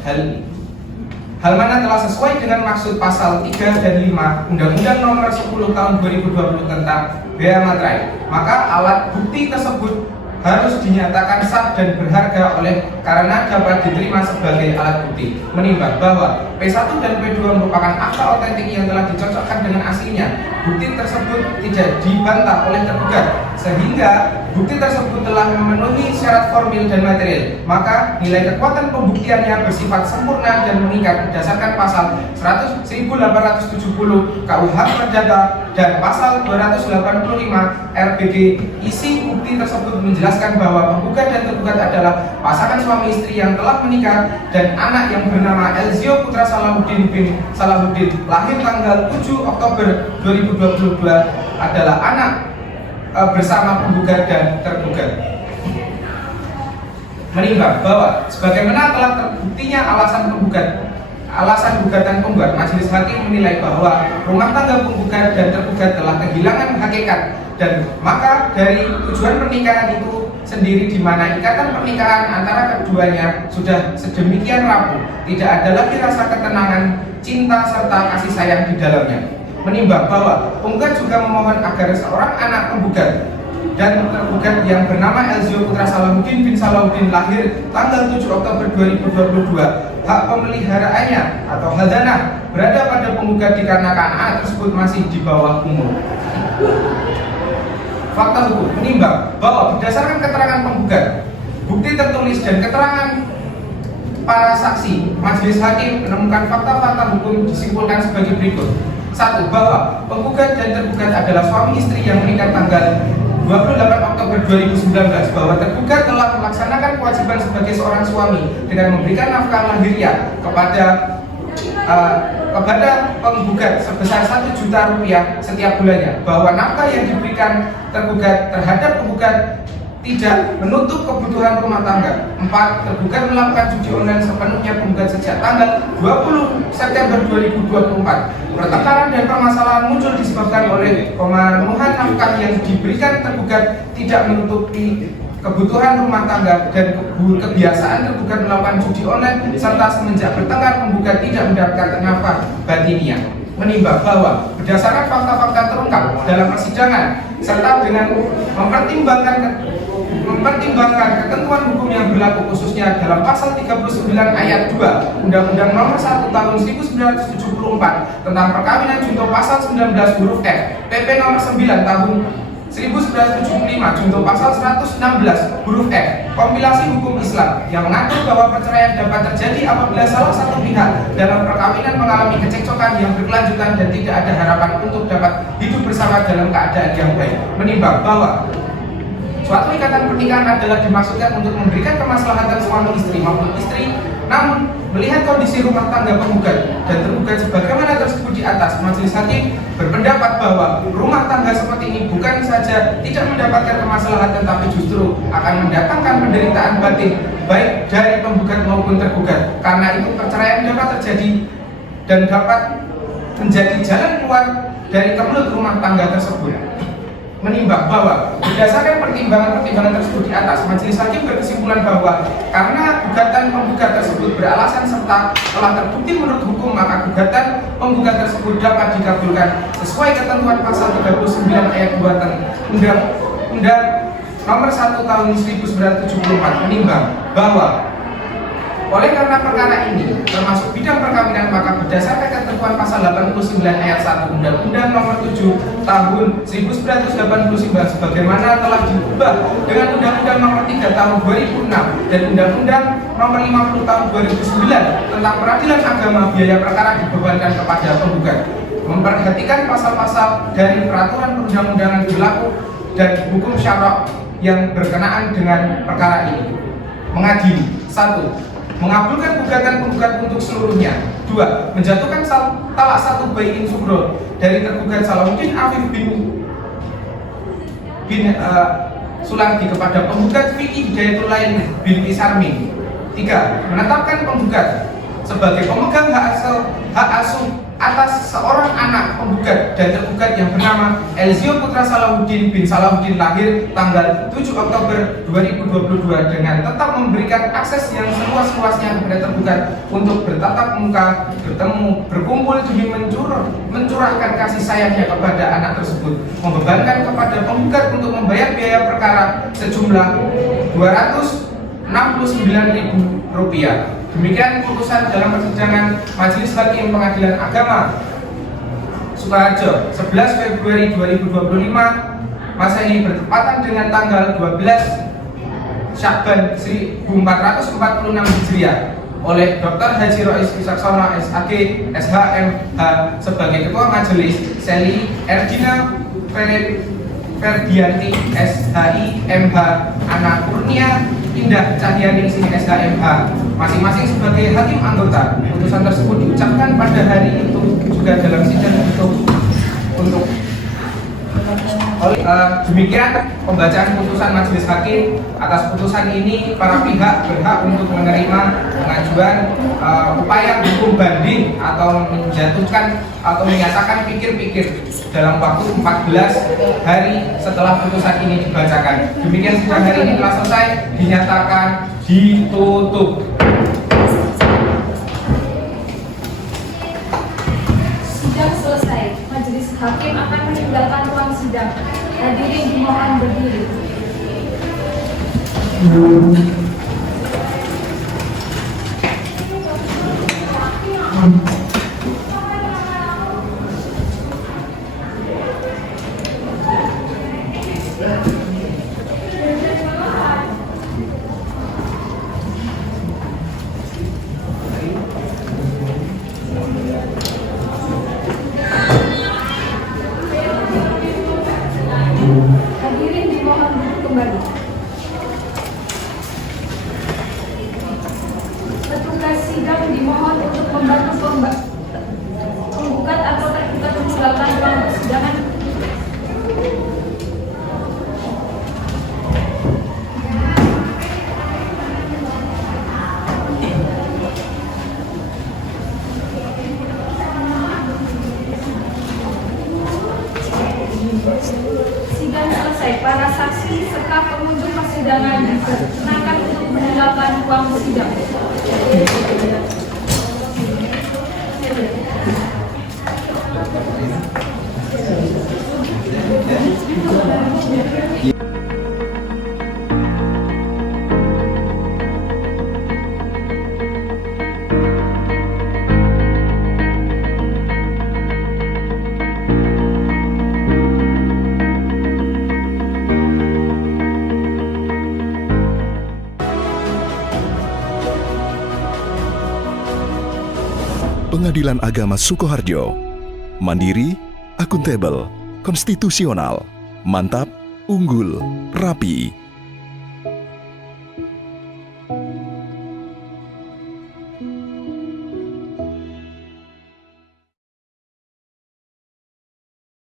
Hal mana telah sesuai dengan maksud pasal 3 dan 5 Undang-Undang Nomor 10 Tahun 2020 tentang bea materai. Maka alat bukti tersebut harus dinyatakan sah dan berharga karena dapat diterima sebagai alat bukti. Menimbang bahwa P1 dan P2 merupakan akta otentik yang telah dicocokkan dengan aslinya, bukti tersebut tidak dibantah oleh tergugat, sehingga bukti tersebut telah memenuhi syarat formil dan material. Maka nilai kekuatan pembuktiannya bersifat sempurna dan mengikat berdasarkan pasal 1870 KUH Perdata dan pasal 285 RPD. Isi bukti tersebut menjelaskan bahwa penggugat dan tergugat adalah pasangan suami istri yang telah menikah dan anak yang bernama Elzio Putra Salahuddin bin Salahuddin lahir tanggal 7 Oktober 2022 adalah anak bersama penggugat dan tergugat. Menimbang bahwa sebagaimana telah terbuktinya alasan gugatan penggugat, majelis hakim menilai bahwa rumah tangga penggugat dan tergugat telah kehilangan hakikat, dan maka dari tujuan pernikahan itu sendiri, di mana ikatan pernikahan antara keduanya sudah sedemikian rapuh, tidak ada lagi rasa ketenangan, cinta serta kasih sayang di dalamnya. menimbang bahwa penggugat juga memohon agar seorang anak penggugat dan tergugat yang bernama Elzio Putra Salahuddin bin Salahuddin lahir tanggal 7 Oktober 2022 hak pemeliharaannya atau hadanah berada pada penggugat dikarenakan anak tersebut masih di bawah umur. Fakta hukum menimbang bahwa berdasarkan keterangan penggugat, bukti tertulis dan keterangan para saksi, majelis hakim menemukan fakta-fakta hukum disimpulkan sebagai berikut. 1. Bahwa penggugat dan tergugat adalah suami istri yang menikah tanggal 28 Oktober 2019, bahwa tergugat telah melaksanakan kewajiban sebagai seorang suami dengan memberikan nafkah lahiriah kepada penggugat sebesar 1 juta rupiah setiap bulannya, bahwa nafkah yang diberikan tergugat terhadap penggugat tidak menutup kebutuhan rumah tangga. 4. Tergugat melakukan judi online sepenuhnya penggugat sejak tanggal 20 September 2024. Pertengkaran dan permasalahan muncul disebabkan oleh pemenuhan nafkah yang diberikan tergugat tidak menutupi kebutuhan rumah tangga dan kebiasaan tergugat melakukan judi online, serta semenjak bertengkar penggugat tidak mendapatkan nafkah batiniah. Menimbang bahwa berdasarkan fakta-fakta terungkap dalam persidangan serta dengan mempertimbangkan ketentuan hukum yang berlaku khususnya dalam pasal 39 ayat 2 Undang-Undang Nomor 1 Tahun 1974 tentang perkawinan junto pasal 19 huruf F, PP Nomor 9 Tahun 1975 junto pasal 116 huruf F kompilasi hukum Islam yang mengatur bahwa perceraian dapat terjadi apabila salah satu pihak dalam perkawinan mengalami kecekcokan yang berkelanjutan dan tidak ada harapan untuk dapat hidup bersama dalam keadaan yang baik. Menimbang bahwa suatu ikatan pernikahan adalah dimaksudkan untuk memberikan kemaslahatan suami istri maupun istri, namun melihat kondisi rumah tangga penggugat dan tergugat sebagaimana tersebut di atas, majelis hakim berpendapat bahwa rumah tangga seperti ini bukan saja tidak mendapatkan kemaslahatan tetapi justru akan mendatangkan penderitaan batin baik dari penggugat maupun tergugat. Karena itu perceraian dapat terjadi dan dapat menjadi jalan keluar dari kemelut rumah tangga tersebut. Menimbang bahwa berdasarkan pertimbangan tersebut di atas, majelis hakim berkesimpulan bahwa karena gugatan penggugat tersebut beralasan serta telah terbukti menurut hukum, maka gugatan penggugat tersebut dapat dikabulkan sesuai ketentuan pasal 39 ayat 2 Undang-Undang Nomor 1 Tahun 1974. Menimbang bahwa oleh karena perkara ini termasuk bidang perkawinan, maka berdasarkan ketentuan pasal 89 ayat 1 Undang-Undang Nomor 7 Tahun 1989 sebagaimana telah diubah dengan Undang-Undang Nomor 3 Tahun 2006 dan Undang-Undang Nomor 50 Tahun 2009 tentang peradilan agama, biaya perkara dibebankan kepada penggugat. Memperhatikan pasal-pasal dari peraturan perundang-undangan berlaku dan hukum syara yang berkenaan dengan perkara ini. Mengadili: 1. Mengabulkan gugatan penggugat untuk seluruhnya. 2. Menjatuhkan talak 1 bayin sugro dari tergugat Salahuddin Afif bin Sulanggi kepada penggugat Vicky Hidayatulail binti Sarmi. 3. Menetapkan penggugat sebagai pemegang hak asuh atas seorang anak penggugat dan tergugat yang bernama Elzio Putra Salahuddin bin Salahuddin lahir tanggal 7 Oktober 2022 dengan tetap memberikan akses yang seluas-luasnya kepada tergugat untuk bertatap muka, bertemu, berkumpul demi mencurahkan kasih sayangnya kepada anak tersebut, membebankan kepada penggugat untuk membayar biaya perkara sejumlah Rp269.000. Demikian putusan dalam persidangan Majelis Hakim Pengadilan Agama Sukoharjo 11 Februari 2025. Masa ini bertepatan dengan tanggal 12 Syakban 1446 Hijriah oleh Dr. Haji Rois Wicaksono SAG SHMH sebagai Ketua Majelis, Seli Erdina Ferdianti SHI MH, Ana Kurnia Indah Cahyani SHMH masing-masing sebagai hakim anggota. Putusan tersebut diucapkan pada hari itu juga dalam sidang untuk demikian pembacaan putusan majelis hakim. Atas putusan ini para pihak berhak untuk menerima pengajuan upaya hukum banding atau menjatuhkan atau menyatakan pikir-pikir dalam waktu 14 hari setelah putusan ini dibacakan. Demikian sidang hari ini telah selesai, dinyatakan ditutup. Sidang selesai. Majelis Hakim akan meninggalkan ruang sidang. Hadirin dimohon berdiri. Hadirin dimohon duduk kembali. Petugas sidang dimohon untuk membantu penggugat atau tergugat meninggalkan ruang persidangan. Sidang selesai. Para saksi serta pengunjung persidangan dipersilakan untuk meninggalkan ruang sidang. Pengadilan Agama Sukoharjo. Mandiri, akuntabel, konstitusional, mantap, unggul, rapi.